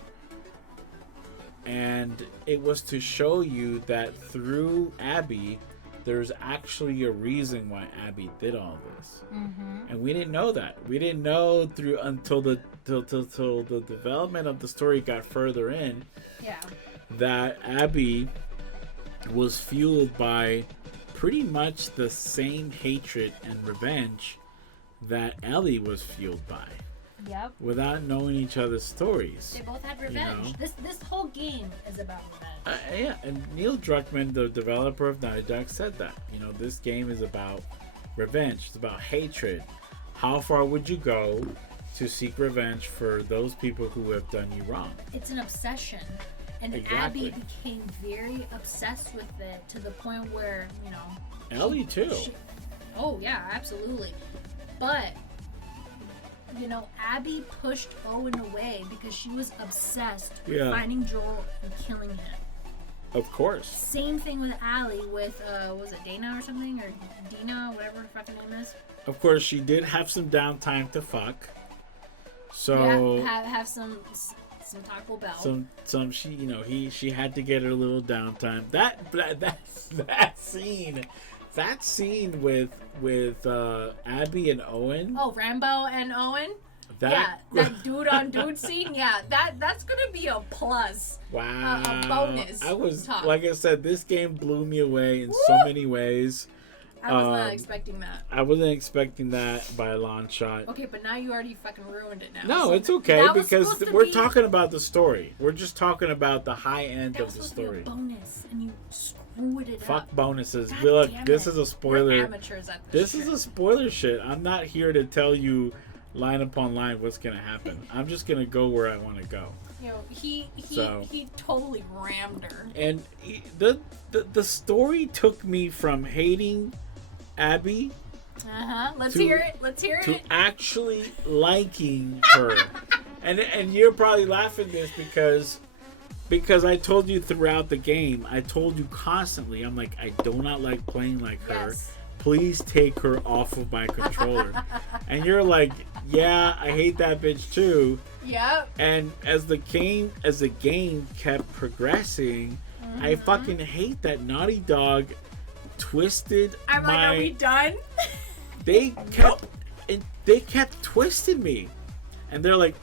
And it was to show you that through Abby, there's actually a reason why Abby did all this. Mm-hmm. And we didn't know that. We didn't know until the development of the story got further in. Yeah. That Abby was fueled by pretty much the same hatred and revenge that Ellie was fueled by. Yep. Without knowing each other's stories. They both had revenge. This whole game is about revenge. Yeah, and Neil Druckmann, the developer of Naughty Dog, said that. This game is about revenge. It's about hatred. How far would you go to seek revenge for those people who have done you wrong? It's an obsession. And exactly. Abby became very obsessed with it to the point where, Ellie too. Oh, yeah, absolutely. But, Abby pushed Owen away because she was obsessed with finding Joel and killing him. Of course. Same thing with Allie with, was it Dana or something? Or Dina, whatever her fucking name is. Of course, she did have some downtime to fuck. So... Yeah, have some Taco Bell. She had to get her little downtime. That scene with Abby and Owen. Oh, Rambo and Owen. That dude on dude scene. Yeah, that's gonna be a plus. Wow, a bonus. Like I said, this game blew me away in so many ways. I was not expecting that. I wasn't expecting that by a long shot. Okay, but now you already fucking ruined it now. No, so it's okay because we're talking about the story. We're just talking about the high end of the story. That was bonus, and you screwed it Fuck up. Bonuses. Look, this is a spoiler. We're amateurs at this is a spoiler shit. I'm not here to tell you line upon line what's gonna happen. I'm just gonna go where I want to go. He totally rammed her. And the story took me from hating Abby. Let's hear it. To actually liking her. and you're probably laughing this because I told you throughout the game, I told you constantly, I'm like, I do not like playing like her. Yes. Please take her off of my controller. And you're like, yeah, I hate that bitch too. Yep. And as the game kept progressing, I fucking hate that Naughty Dog twisted are we done? They kept twisting me. And they're like,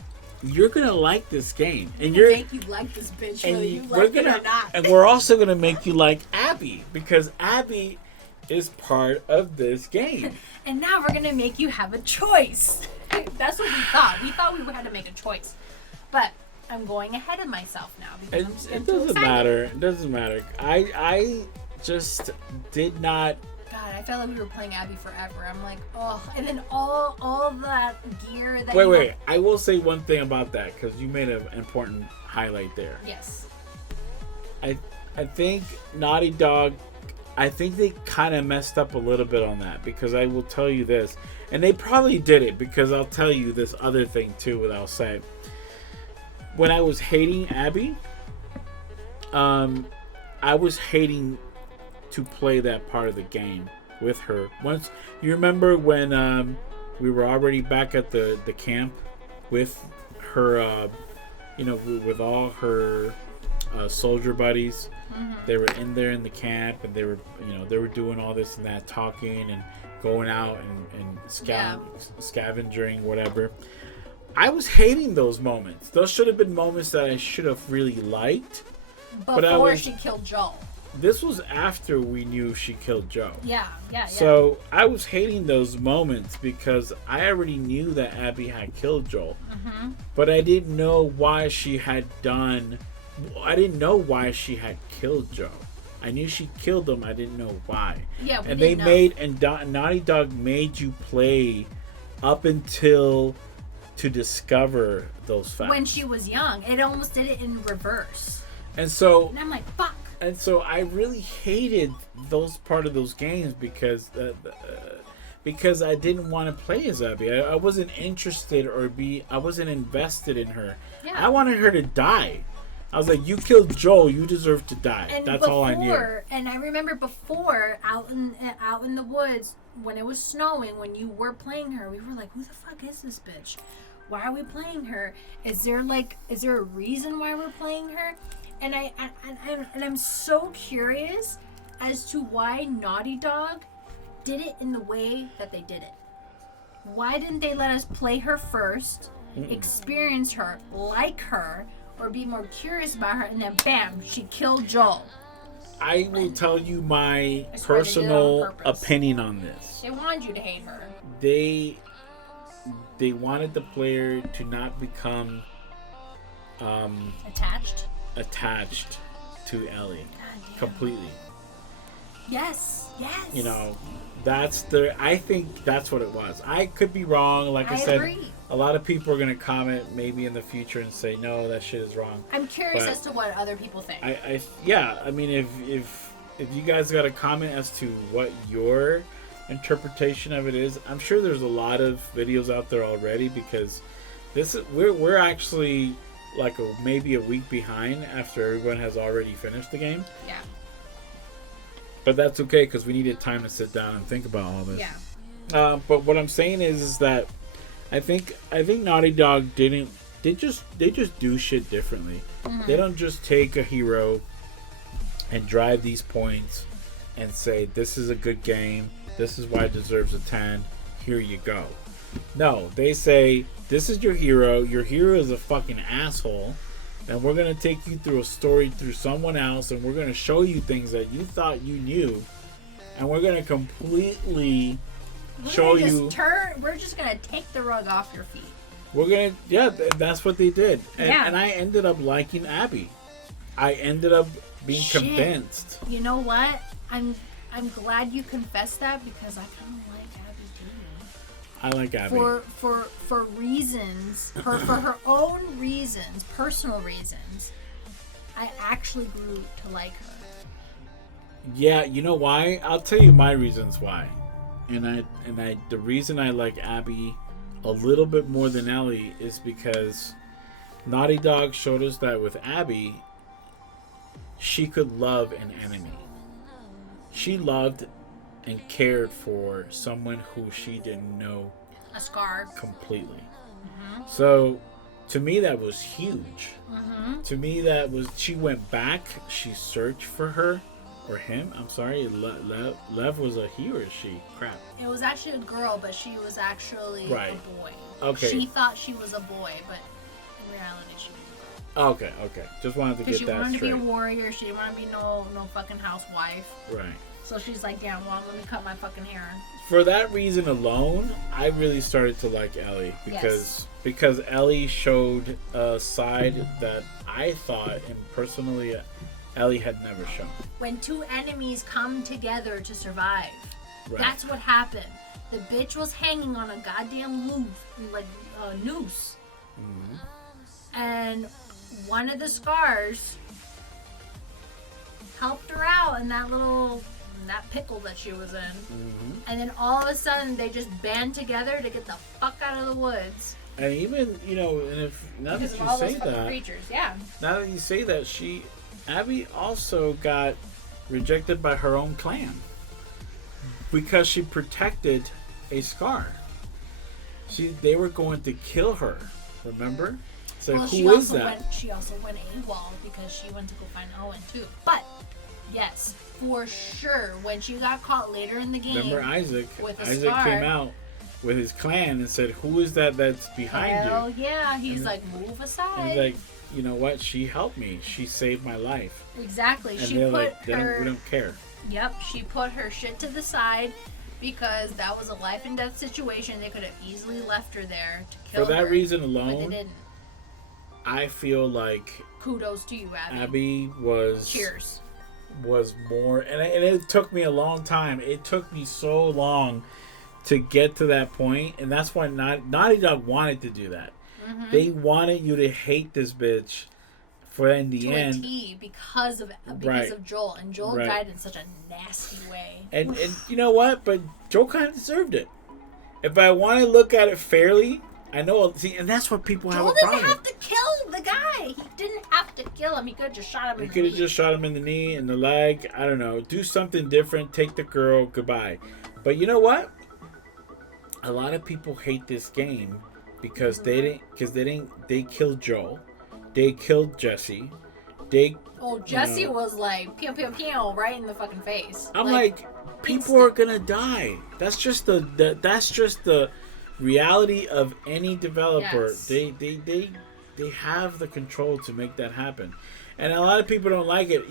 you're gonna like this game, and we'll make you like this bitch whether you like it or not. And we're also gonna make you like Abby because Abby is part of this game. And now we're gonna make you have a choice. That's what we thought. We thought we had to make a choice, but I'm going ahead of myself now because it doesn't matter. It doesn't matter. I just did not God, I felt like we were playing Abby forever. I'm like, oh, and then all that gear that. Wait. I will say one thing about that because you made an important highlight there. Yes. I think Naughty Dog, I think they kind of messed up a little bit on that because I will tell you this, and they probably did it because I'll tell you this other thing too. What I'll say, when I was hating Abby, I was hating to play that part of the game with her. Once you remember when we were already back at the camp with her, with all her soldier buddies. Mm-hmm. They were in there in the camp, and they were doing all this and that, talking and going out and scavenging, whatever. I was hating those moments. Those should have been moments that I should have really liked. Before she killed Joel. This was after we knew she killed Joe. Yeah. So I was hating those moments because I already knew that Abby had killed Joel. Mm-hmm. But I didn't know why she had killed Joe. I knew she killed him. I didn't know why. Yeah, Naughty Dog made you play up until to discover those facts. When she was young, it almost did it in reverse. And I'm like, fuck. And so I really hated those part of those games because I didn't want to play as Abby. I wasn't interested I wasn't invested in her. Yeah. I wanted her to die. I was like, you killed Joel, you deserve to die. And that's all I knew. And I remember before, out in the woods, when it was snowing, when you were playing her, we were like, who the fuck is this bitch? Why are we playing her? Is there a reason why we're playing her? And I'm so curious as to why Naughty Dog did it in the way that they did it. Why didn't they let us play her first, experience her, like her, or be more curious about her, and then bam, she killed Joel? I will tell you my personal opinion on this. They wanted you to hate her. They wanted the player to not become attached to Ellie completely. Yes. I think that's what it was. I could be wrong. Like I said, agree. A lot of people are going to comment maybe in the future and say, no, that shit is wrong. I'm curious as to what other people think. I mean, if you guys got a comment as to what your interpretation of it is, I'm sure there's a lot of videos out there already because we're actually like maybe a week behind after everyone has already finished the game. Yeah. But that's okay because we needed time to sit down and think about all this. Yeah. But what I'm saying is that I think Naughty Dog they just do shit differently. Mm-hmm. They don't just take a hero and drive these points and say this is a good game, this is why it deserves a 10, here you go. No, they say this is your hero. Your hero is a fucking asshole, and we're gonna take you through a story through someone else, and we're gonna show you things that you thought you knew, and we're gonna completely show you. We're just gonna take the rug off your feet. That's what they did, and I ended up liking Abby. I ended up being convinced. You know what? I'm glad you confessed that because I kind of like Abby too. I like Abby for reasons, for her own reasons, personal reasons. I actually grew to like her. Yeah, you know why? I'll tell you my reasons why. And the reason I like Abby a little bit more than Ellie is because Naughty Dog showed us that with Abby, she could love an enemy. She loved and cared for someone who she didn't know a scar completely. Mm-hmm. So to me that was huge. Mm-hmm. To me that was, she went back, she searched for her or him. I'm sorry, Lev was a he or she? Crap. It was actually a girl, but she was actually a boy. Okay. She thought she was a boy, but in reality she was a girl. Okay. Just wanted to get that straight. She wanted to be a warrior. She didn't want to be no fucking housewife. Right. So she's like, damn, well, let me cut my fucking hair. For that reason alone, I really started to like Ellie because Ellie showed a side that I thought and personally Ellie had never shown. When two enemies come together to survive. Right. That's what happened. The bitch was hanging on a goddamn noose. Mm-hmm. And one of the scars helped her out in that pickle that she was in. Mm-hmm. And then all of a sudden they just band together to get the fuck out of the woods. And even, and if now that you say that, creatures, yeah. Now that you say that, Abby also got rejected by her own clan because she protected a scar. They were going to kill her. Remember? So who is that? She also went AWOL because she went to go find Owen too. But yes, for sure, when she got caught later in the game, remember Isaac? With a Isaac scar, came out with his clan and said, "Who is that that's behind you?" Hell yeah! He's like, "Move aside." He's like, "You know what? She helped me. She saved my life." Exactly. And she they're put like, we don't care. Yep. She put her shit to the side because that was a life and death situation. They could have easily left her there to kill her. For that reason but alone, they didn't. I feel like Kudos to you, Abby. Abby was. Cheers. Was more, and it took me a long time. It took me so long to get to that point, and that's why Naughty Dog wanted to do that. Mm-hmm. They wanted you to hate this bitch, for in the end, a T because of Joel, and Joel died in such a nasty way. And you know what? But Joel kind of deserved it. If I want to look at it fairly, I know. See, and that's what people have a problem. Joel didn't have to kill the guy. He didn't have to kill him. He could have just shot him in the knee. He could have just shot him in the knee, in the leg. I don't know. Do something different. Take the girl. Goodbye. But you know what? A lot of people hate this game because they killed Joel. They killed Jesse. Jesse was like pew pew pew right in the fucking face. I'm like people are gonna die. That's just the reality of any developer. Yes. They have the control to make that happen, and a lot of people don't like it.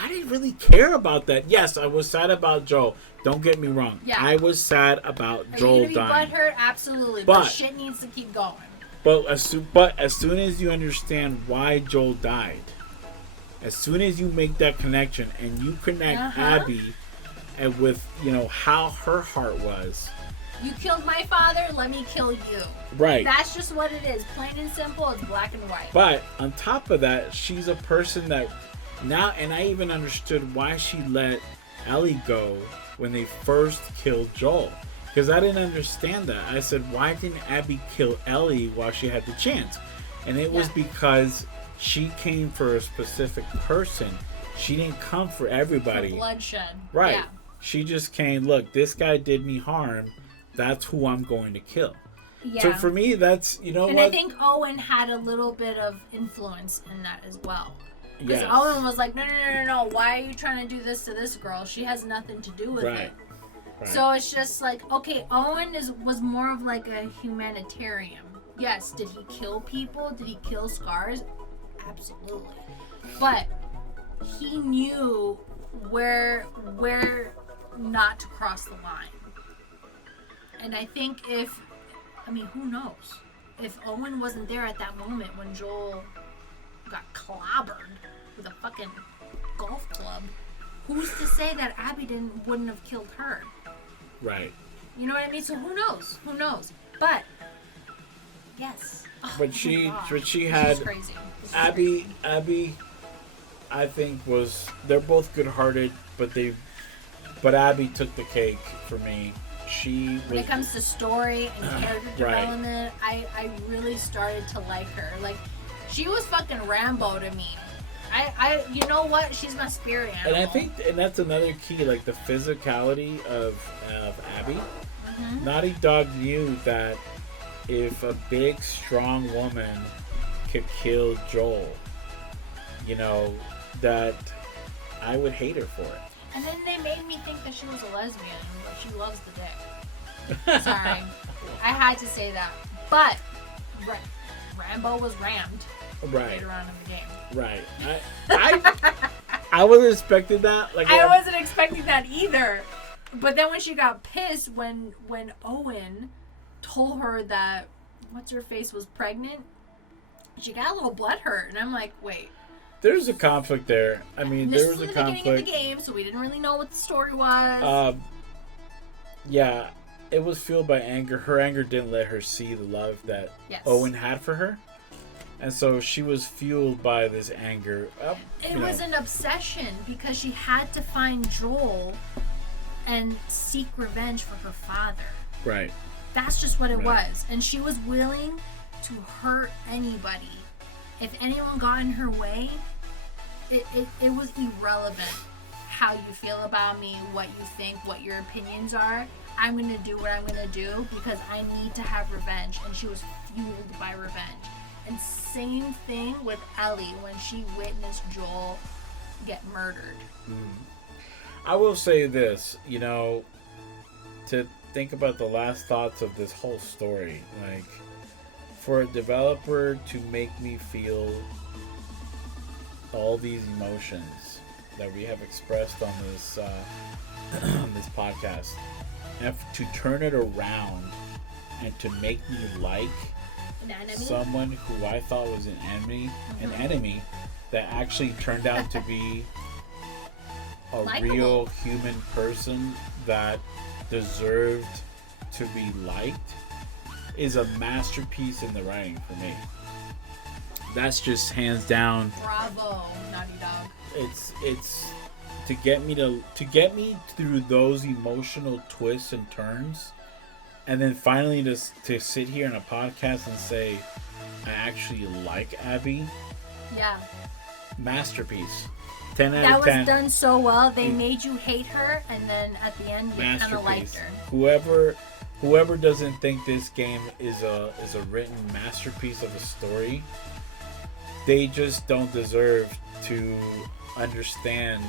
I didn't really care about that. Yes, I was sad about Joel. Don't get me wrong. Yeah. I was sad about Joel dying. Butthurt? Absolutely. But shit needs to keep going. But as soon as you understand why Joel died, as soon as you make that connection and you connect Abby and with how her heart was. You killed my father, let me kill you. Right. That's just what it is. Plain and simple, it's black and white. But on top of that, she's a person that now, and I even understood why she let Ellie go when they first killed Joel. Because I didn't understand that. I said, why didn't Abby kill Ellie while she had the chance? And it was because she came for a specific person. She didn't come for everybody. For bloodshed. Right. Yeah. She just came, look, this guy did me harm. That's who I'm going to kill. Yeah. So for me, that's, And I think Owen had a little bit of influence in that as well. Because Owen was like, no. Why are you trying to do this to this girl? She has nothing to do with it. Right. So it's just like, okay, Owen was more of like a humanitarian. Yes, did he kill people? Did he kill scars? Absolutely. But he knew where not to cross the line. And I think who knows? If Owen wasn't there at that moment when Joel got clobbered with a fucking golf club, who's to say that Abby wouldn't have killed her? Right. You know what I mean? So who knows? Who knows? But yes. But she had crazy. Abby, I think they're both good-hearted, but Abby took the cake for me. When it comes to story and character development, I really started to like her. Like, she was fucking Rambo to me. You know what? She's my spirit animal. And I think, and that's another key, like the physicality of Abby. Mm-hmm. Naughty Dog knew that if a big, strong woman could kill Joel, that I would hate her for it. And then they made me think that she was a lesbian, but she loves the dick. Sorry. I had to say that. But Rambo was rammed later on in the game. Right. I wasn't expecting that. I wasn't expecting that either. But then when she got pissed when Owen told her that what's-her-face was pregnant, she got a little butthurt. And I'm like, wait. There's a conflict there. I mean, there was a conflict. This was the beginning of the game, so we didn't really know what the story was. Yeah, it was fueled by anger. Her anger didn't let her see the love that Owen had for her. And so she was fueled by this anger. It was an obsession because she had to find Joel and seek revenge for her father. Right. That's just what it was. And she was willing to hurt anybody. If anyone got in her way, it was irrelevant how you feel about me, what you think, what your opinions are. I'm going to do what I'm going to do because I need to have revenge. And she was fueled by revenge. And same thing with Ellie when she witnessed Joel get murdered. I will say this, to think about the last thoughts of this whole story, like, for a developer to make me feel all these emotions that we have expressed on this on this podcast, and to turn it around and to make me like someone who I thought was an enemy that actually turned out to be a real human person that deserved to be liked, is a masterpiece in the writing for me. That's just hands down. Bravo, Naughty Dog. It's to get me through those emotional twists and turns. And then finally to sit here in a podcast and say, I actually like Abby. Yeah. Masterpiece. 10 out of 10. That was done so well. They made you hate her, and then at the end you kind of liked her. Whoever doesn't think this game is a written masterpiece of a story, they just don't deserve to understand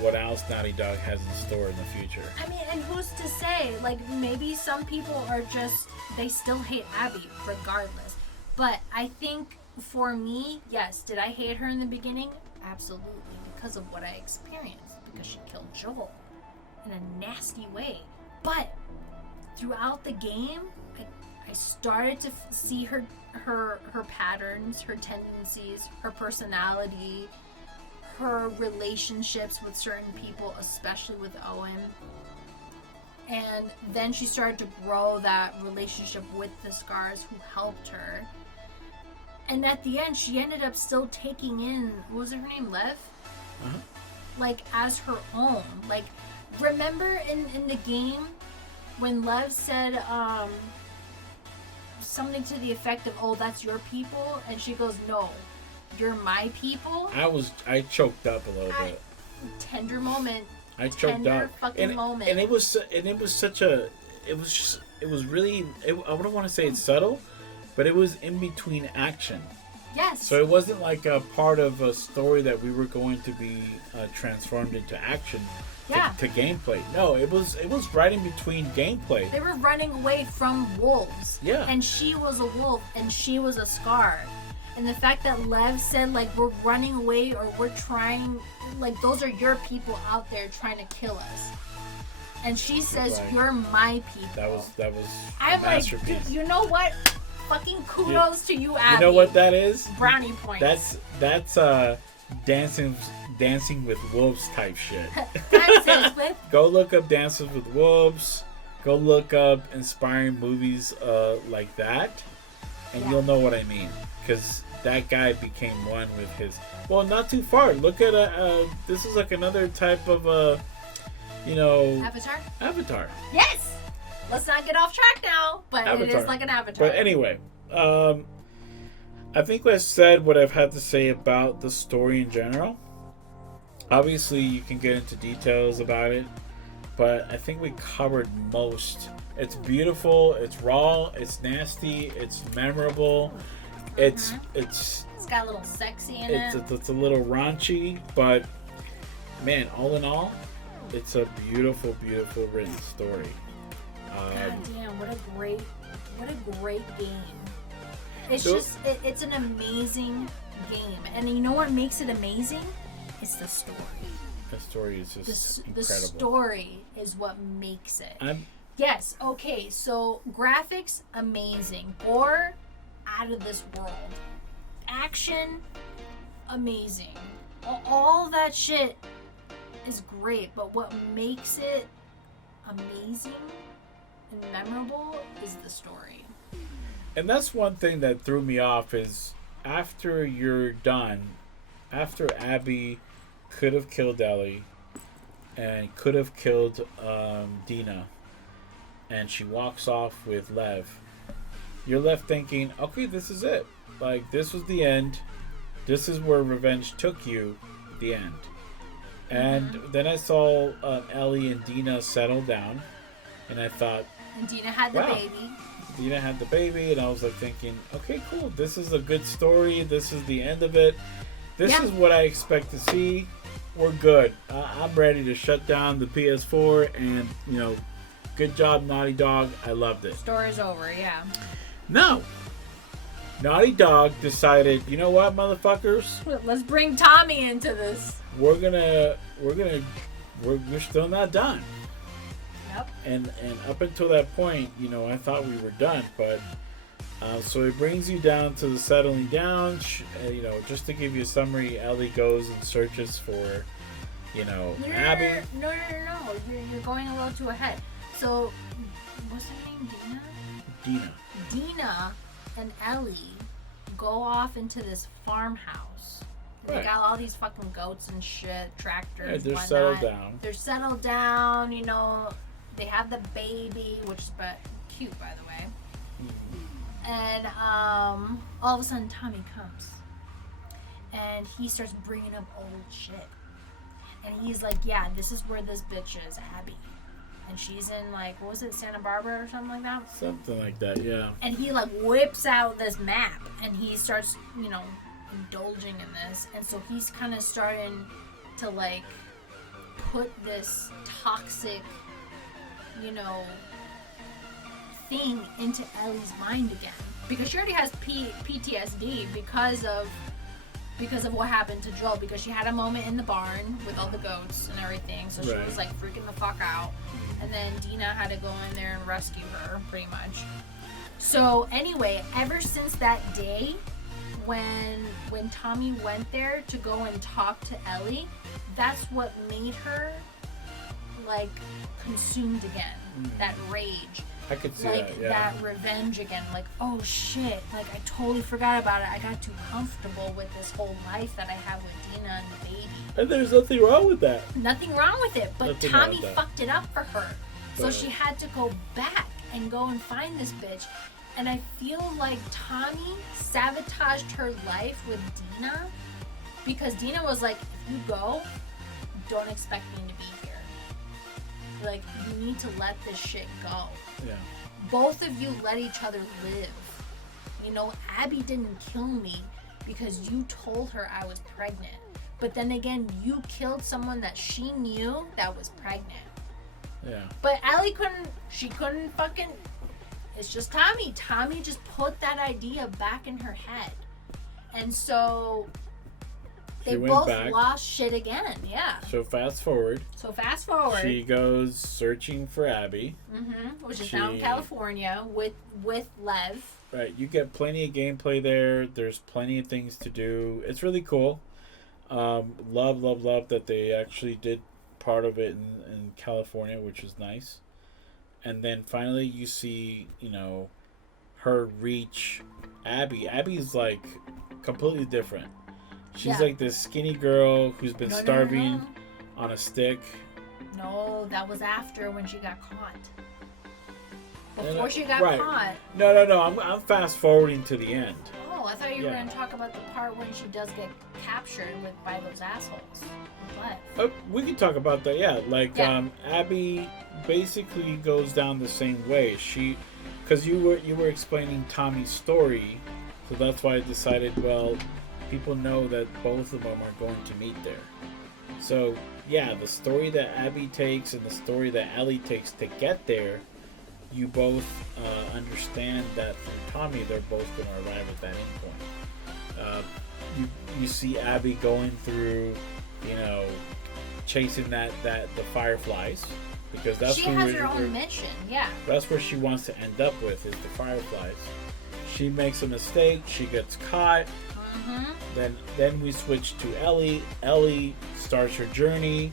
what else Naughty Dog has in store in the future. I mean, and who's to say? Like, maybe some people are just, they still hate Abby regardless. But I think for me, yes, did I hate her in the beginning? Absolutely, because of what I experienced. Because she killed Joel in a nasty way. But throughout the game, I started to see her patterns, her tendencies, her personality, her relationships with certain people, especially with Owen. And then she started to grow that relationship with the Scars who helped her. And at the end, she ended up still taking in, what was her name, Lev? Uh-huh. Like, as her own. Like, remember in the game when Lev said something to the effect of, oh, that's your people? And she goes, no, you're my people. I choked up a little bit. Tender moment. I choked up. Fucking moment. And it was such a, it was really, I wouldn't want to say it's subtle, but it was in between action. Yes. So it wasn't like a part of a story that we were going to be transformed into action. To gameplay. No, it was right in between gameplay. They were running away from wolves. Yeah. And she was a wolf and she was a Scar. And the fact that Lev said, like, we're running away or we're trying, like, those are your people out there trying to kill us. And she says, you're my people. That was I'm a masterpiece. like, you know what? Fucking kudos to you, Abby. You know what that is? Brownie points. That's Dancing with Wolves type shit. Dances with? Go look up Dances with Wolves. Go look up inspiring movies like that. And you'll know what I mean. Because that guy became one with his... Well, not too far. Look at this is like another type of Avatar. Yes! Let's not get off track now, but Avatar. It is like an Avatar. But anyway, I think I've said what I've had to say about the story in general. Obviously, you can get into details about it, but I think we covered most. It's beautiful, it's raw, it's nasty, it's memorable, it's got a little sexy in it. It's a little raunchy, but man, all in all, it's a beautiful, beautiful written story. God damn, what a great game. It's it's an amazing game. And you know what makes it amazing? It's the story. The story is just incredible. The story is what makes it. Yes, okay, so graphics, amazing. Gore, out of this world. Action, amazing. All that shit is great, but what makes it amazing and memorable is the story. And that's one thing that threw me off is after you're done, after Abby could have killed Ellie and could have killed Dina, and she walks off with Lev, you're left thinking, okay, this is it. Like, this was the end. This is where revenge took you, the end. And then I saw Ellie and Dina settle down, and I thought, and Dina had the baby. Dina had the baby, and I was like thinking, okay, cool. This is a good story. This is the end of it. This is what I expect to see. We're good. I'm ready to shut down the PS4, and good job, Naughty Dog. I loved it. Story's over. Yeah. No. Naughty Dog decided, you know what, motherfuckers? Let's bring Tommy into this. We're still not done. Yep. And up until that point, I thought we were done, but so it brings you down to the settling down. Just to give you a summary, Ellie goes and searches for, Abby. No. You're going a little too ahead. So, what's her name? Dina. Dina and Ellie go off into this farmhouse. They got all these fucking goats and shit, tractors. Yeah, they're settled down. They're settled down. They have the baby, which is cute, by the way. Mm-hmm. And all of a sudden, Tommy comes, and he starts bringing up old shit. And he's like, "Yeah, this is where this bitch is, Abby, and she's in what was it, Santa Barbara or something like that?" Something like that, yeah. And he whips out this map, and he starts, indulging in this, and so he's kind of starting to put this toxic, thing into Ellie's mind again, because she already has PTSD because of what happened to Joel, because she had a moment in the barn with all the goats and everything, so she was freaking the fuck out, and then Dina had to go in there and rescue her pretty much. So anyway, ever since that day when Tommy went there to go and talk to Ellie, that's what made her consumed again. That rage. I could see that, yeah. That revenge again. Oh shit, I totally forgot about it. I got too comfortable with this whole life that I have with Dina and the baby. And there's nothing wrong with that. Nothing wrong with it, but Tommy fucked it up for her. So she had to go back and go and find this bitch. And I feel like Tommy sabotaged her life with Dina, because Dina was like, if you go, don't expect me to be here. You need to let this shit go. Yeah. Both of you let each other live. Abby didn't kill me because you told her I was pregnant. But then again, you killed someone that she knew that was pregnant. Yeah. But Ellie couldn't fucking... It's just Tommy. Tommy just put that idea back in her head. And so... They both lost shit again, yeah. So fast forward. She goes searching for Abby. Mm-hmm. Which is down in California with Lev. Right. You get plenty of gameplay there. There's plenty of things to do. It's really cool. Love that they actually did part of it in California, which is nice. And then finally you see, her reach Abby. Abby's completely different. She's this skinny girl who's been starving on a stick. No, that was after when she got caught. Before she got caught. No. I'm fast forwarding to the end. Oh, I thought you were going to talk about the part when she does get captured by those assholes. What? We can talk about that. Yeah, Abby basically goes down the same way. Because you were explaining Tommy's story, so that's why I decided, people know that both of them are going to meet there. So, yeah, the story that Abby takes and the story that Ellie takes to get there, you both understand that from Tommy, they're both going to arrive at that end point. You see Abby going through, chasing the fireflies, because that's she has her own mission. Yeah, that's where she wants to end up with, is the fireflies. She makes a mistake. She gets caught. Mm-hmm. Then we switch to Ellie. Ellie starts her journey.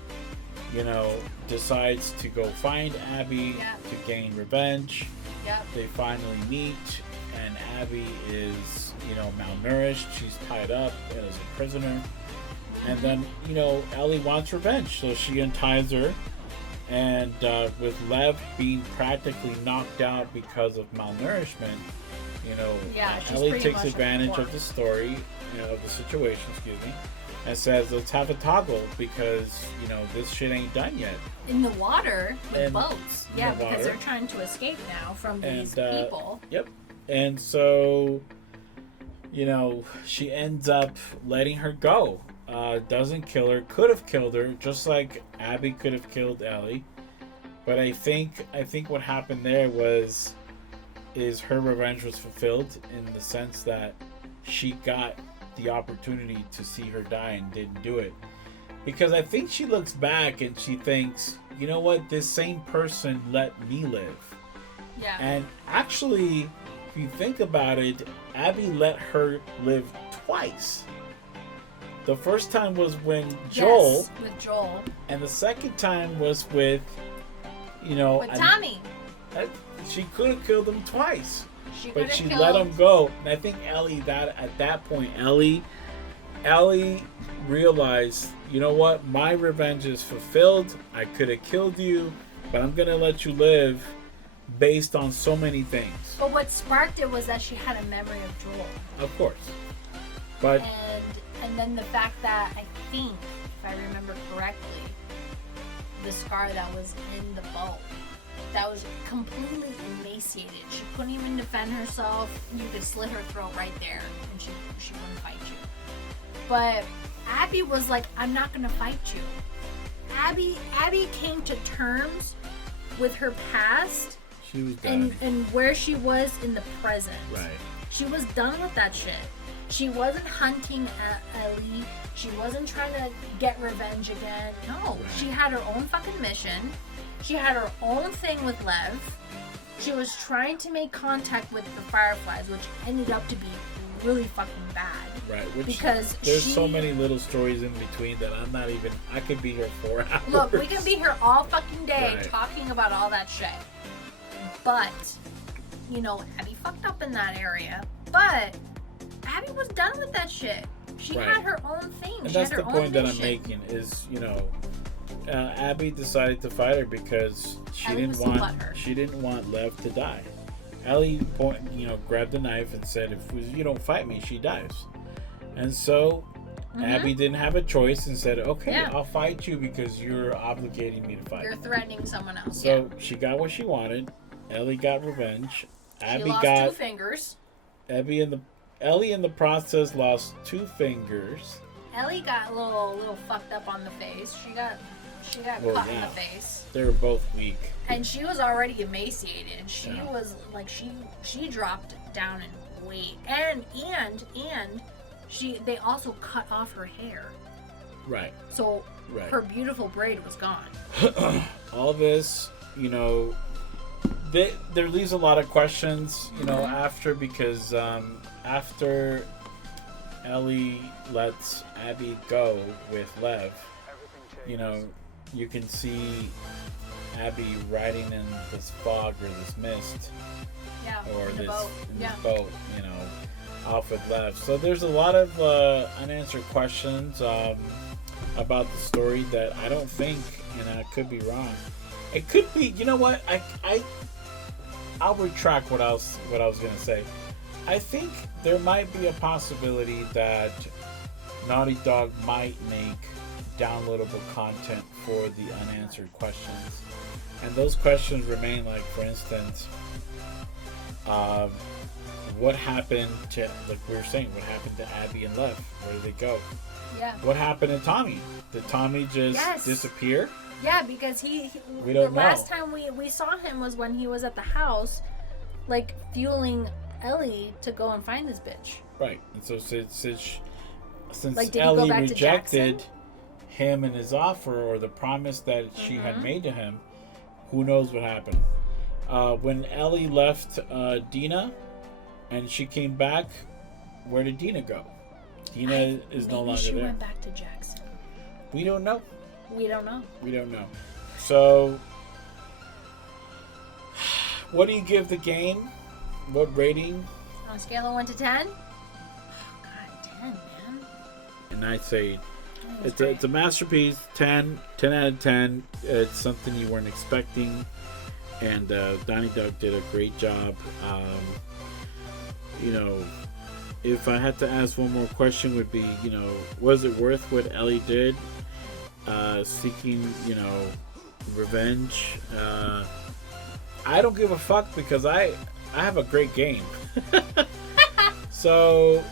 decides to go find Abby Yep. to gain revenge. Yep. They finally meet, and Abby is, malnourished. She's tied up as a prisoner. And then, Ellie wants revenge, so she unties her. And with Lev being practically knocked out because of malnourishment, she's Ellie pretty takes much advantage a of the story, of the situation, and says, let's have a toggle because, this shit ain't done yet. in the water with And boats. in Yeah, the because water. they're trying to escape now from these people. Yep. And so, she ends up letting her go. Doesn't kill her. Could have killed her, just like Abby could have killed Ellie. But I think what happened there is her revenge was fulfilled in the sense that she got the opportunity to see her die and didn't do it. Because I think she looks back and she thinks, you know what, this same person let me live. Yeah. And actually, if you think about it, Abby let her live twice. The first time was when Joel. Yes, with Joel. And the second time was with, With Tommy. She could have killed him twice. But she let him go. And I think Ellie, at that point, Ellie realized, you know what, my revenge is fulfilled. I could have killed you, but I'm going to let you live based on so many things. But what sparked it was that she had a memory of Joel. Of course. But and then the fact that I think, if I remember correctly, the scar that was in the boat, that was completely emaciated. She couldn't even defend herself. You could slit her throat right there, and she wouldn't fight you. But Abby was like, I'm not gonna fight you. Abby came to terms with her past. She was done. And where she was in the present. Right. She was done with that shit. She wasn't hunting Ellie. She wasn't trying to get revenge again. No. Right. She had her own fucking mission. She had her own thing with Lev. She was trying to make contact with the Fireflies, which ended up to be really fucking bad. Right, which because there's so many little stories in between that I could be here 4 hours. Look, we can be here all fucking day Right. talking about all that shit. But, Abby fucked up in that area. But Abby was done with that shit. She Right. had her own thing. And she that's had her the own point that I'm mission. making is, Abby decided to fight her because Ellie was so butthurt. she didn't want Lev to die. Ellie grabbed the knife and said, if you don't fight me, she dies. And so Abby didn't have a choice and said, okay, Yeah. I'll fight you because you're obligating me to fight. You're threatening someone else. So she got what she wanted. Ellie got revenge. She lost 2 fingers. Ellie in the process lost 2 fingers. Ellie got a little fucked up on the face. She got cut in the face. They were both weak. And she was already emaciated. She Yeah. was like she dropped down in weight. And they also cut off her hair. Right. So Right. her beautiful braid was gone. All this, there leaves a lot of questions, after, because after Ellie lets Abby go with Lev, you can see Abby riding in this fog or this mist, Yeah. or in this boat. boat, off with Lev. So there's a lot of unanswered questions about the story that I don't think, and I could be wrong. It could be. You know what? I'll retract what I was gonna say. I think there might be a possibility that Naughty Dog might make downloadable content for the unanswered questions, and those questions remain, like, for instance, what happened to, like we were saying, what happened to Abby and Lev? Where did they go? Yeah. What happened to Tommy? Did Tommy just disappear? Yeah, because We don't the last know. time we saw him was when he was at the house, like, fueling Ellie to go and find this bitch. Right. And so since Like, did he Ellie go back to rejected Jackson? him and his offer, or the promise that she had made to him, who knows what happened. When Ellie left Dina and she came back, where did Dina go? Dina is no longer Maybe she there. went back to Jackson. We don't know. We don't know. We don't know. So, what do you give the game? What rating? On a scale of 1 to 10? Oh, God, 10, man. And I'd say it's a masterpiece. 10 out of 10. It's something you weren't expecting. And Donnie Duck did a great job. You know, if I had to ask one more question, would be, you know, was it worth what Ellie did? Seeking, you know, revenge. I don't give a fuck because I have a great game. So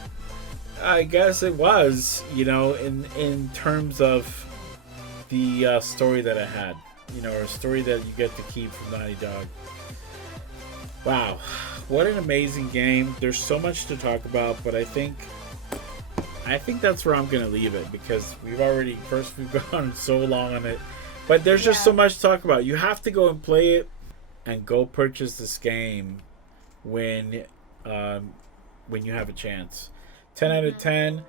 I guess it was, you know, in terms of the story that I had, you know, or a story that you get to keep from Naughty Dog. Wow, what an amazing game. There's so much to talk about, but I think that's where I'm gonna leave it because we've gone so long on it, but there's just so much to talk about. You have to go and play it and go purchase this game when you have a chance. 10 out of 10.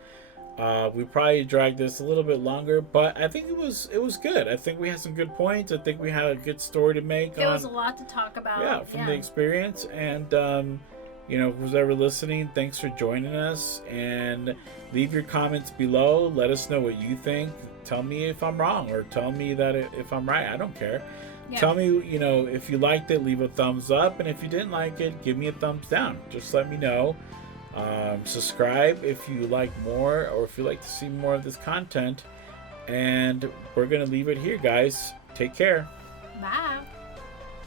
We probably dragged this a little bit longer, but I think it was good. I think we had some good points. I think we had a good story to make. There was a lot to talk about. From the experience. And you know, who's ever listening, thanks for joining us. And leave your comments below. Let us know what you think. Tell me if I'm wrong, or tell me that if I'm right. I don't care. Yeah. Tell me, you know, if you liked it, leave a thumbs up, and if you didn't like it, give me a thumbs down. Just let me know. Subscribe if you like more, or if you like to see more of this content. And we're gonna leave it here, guys. Take care. Bye.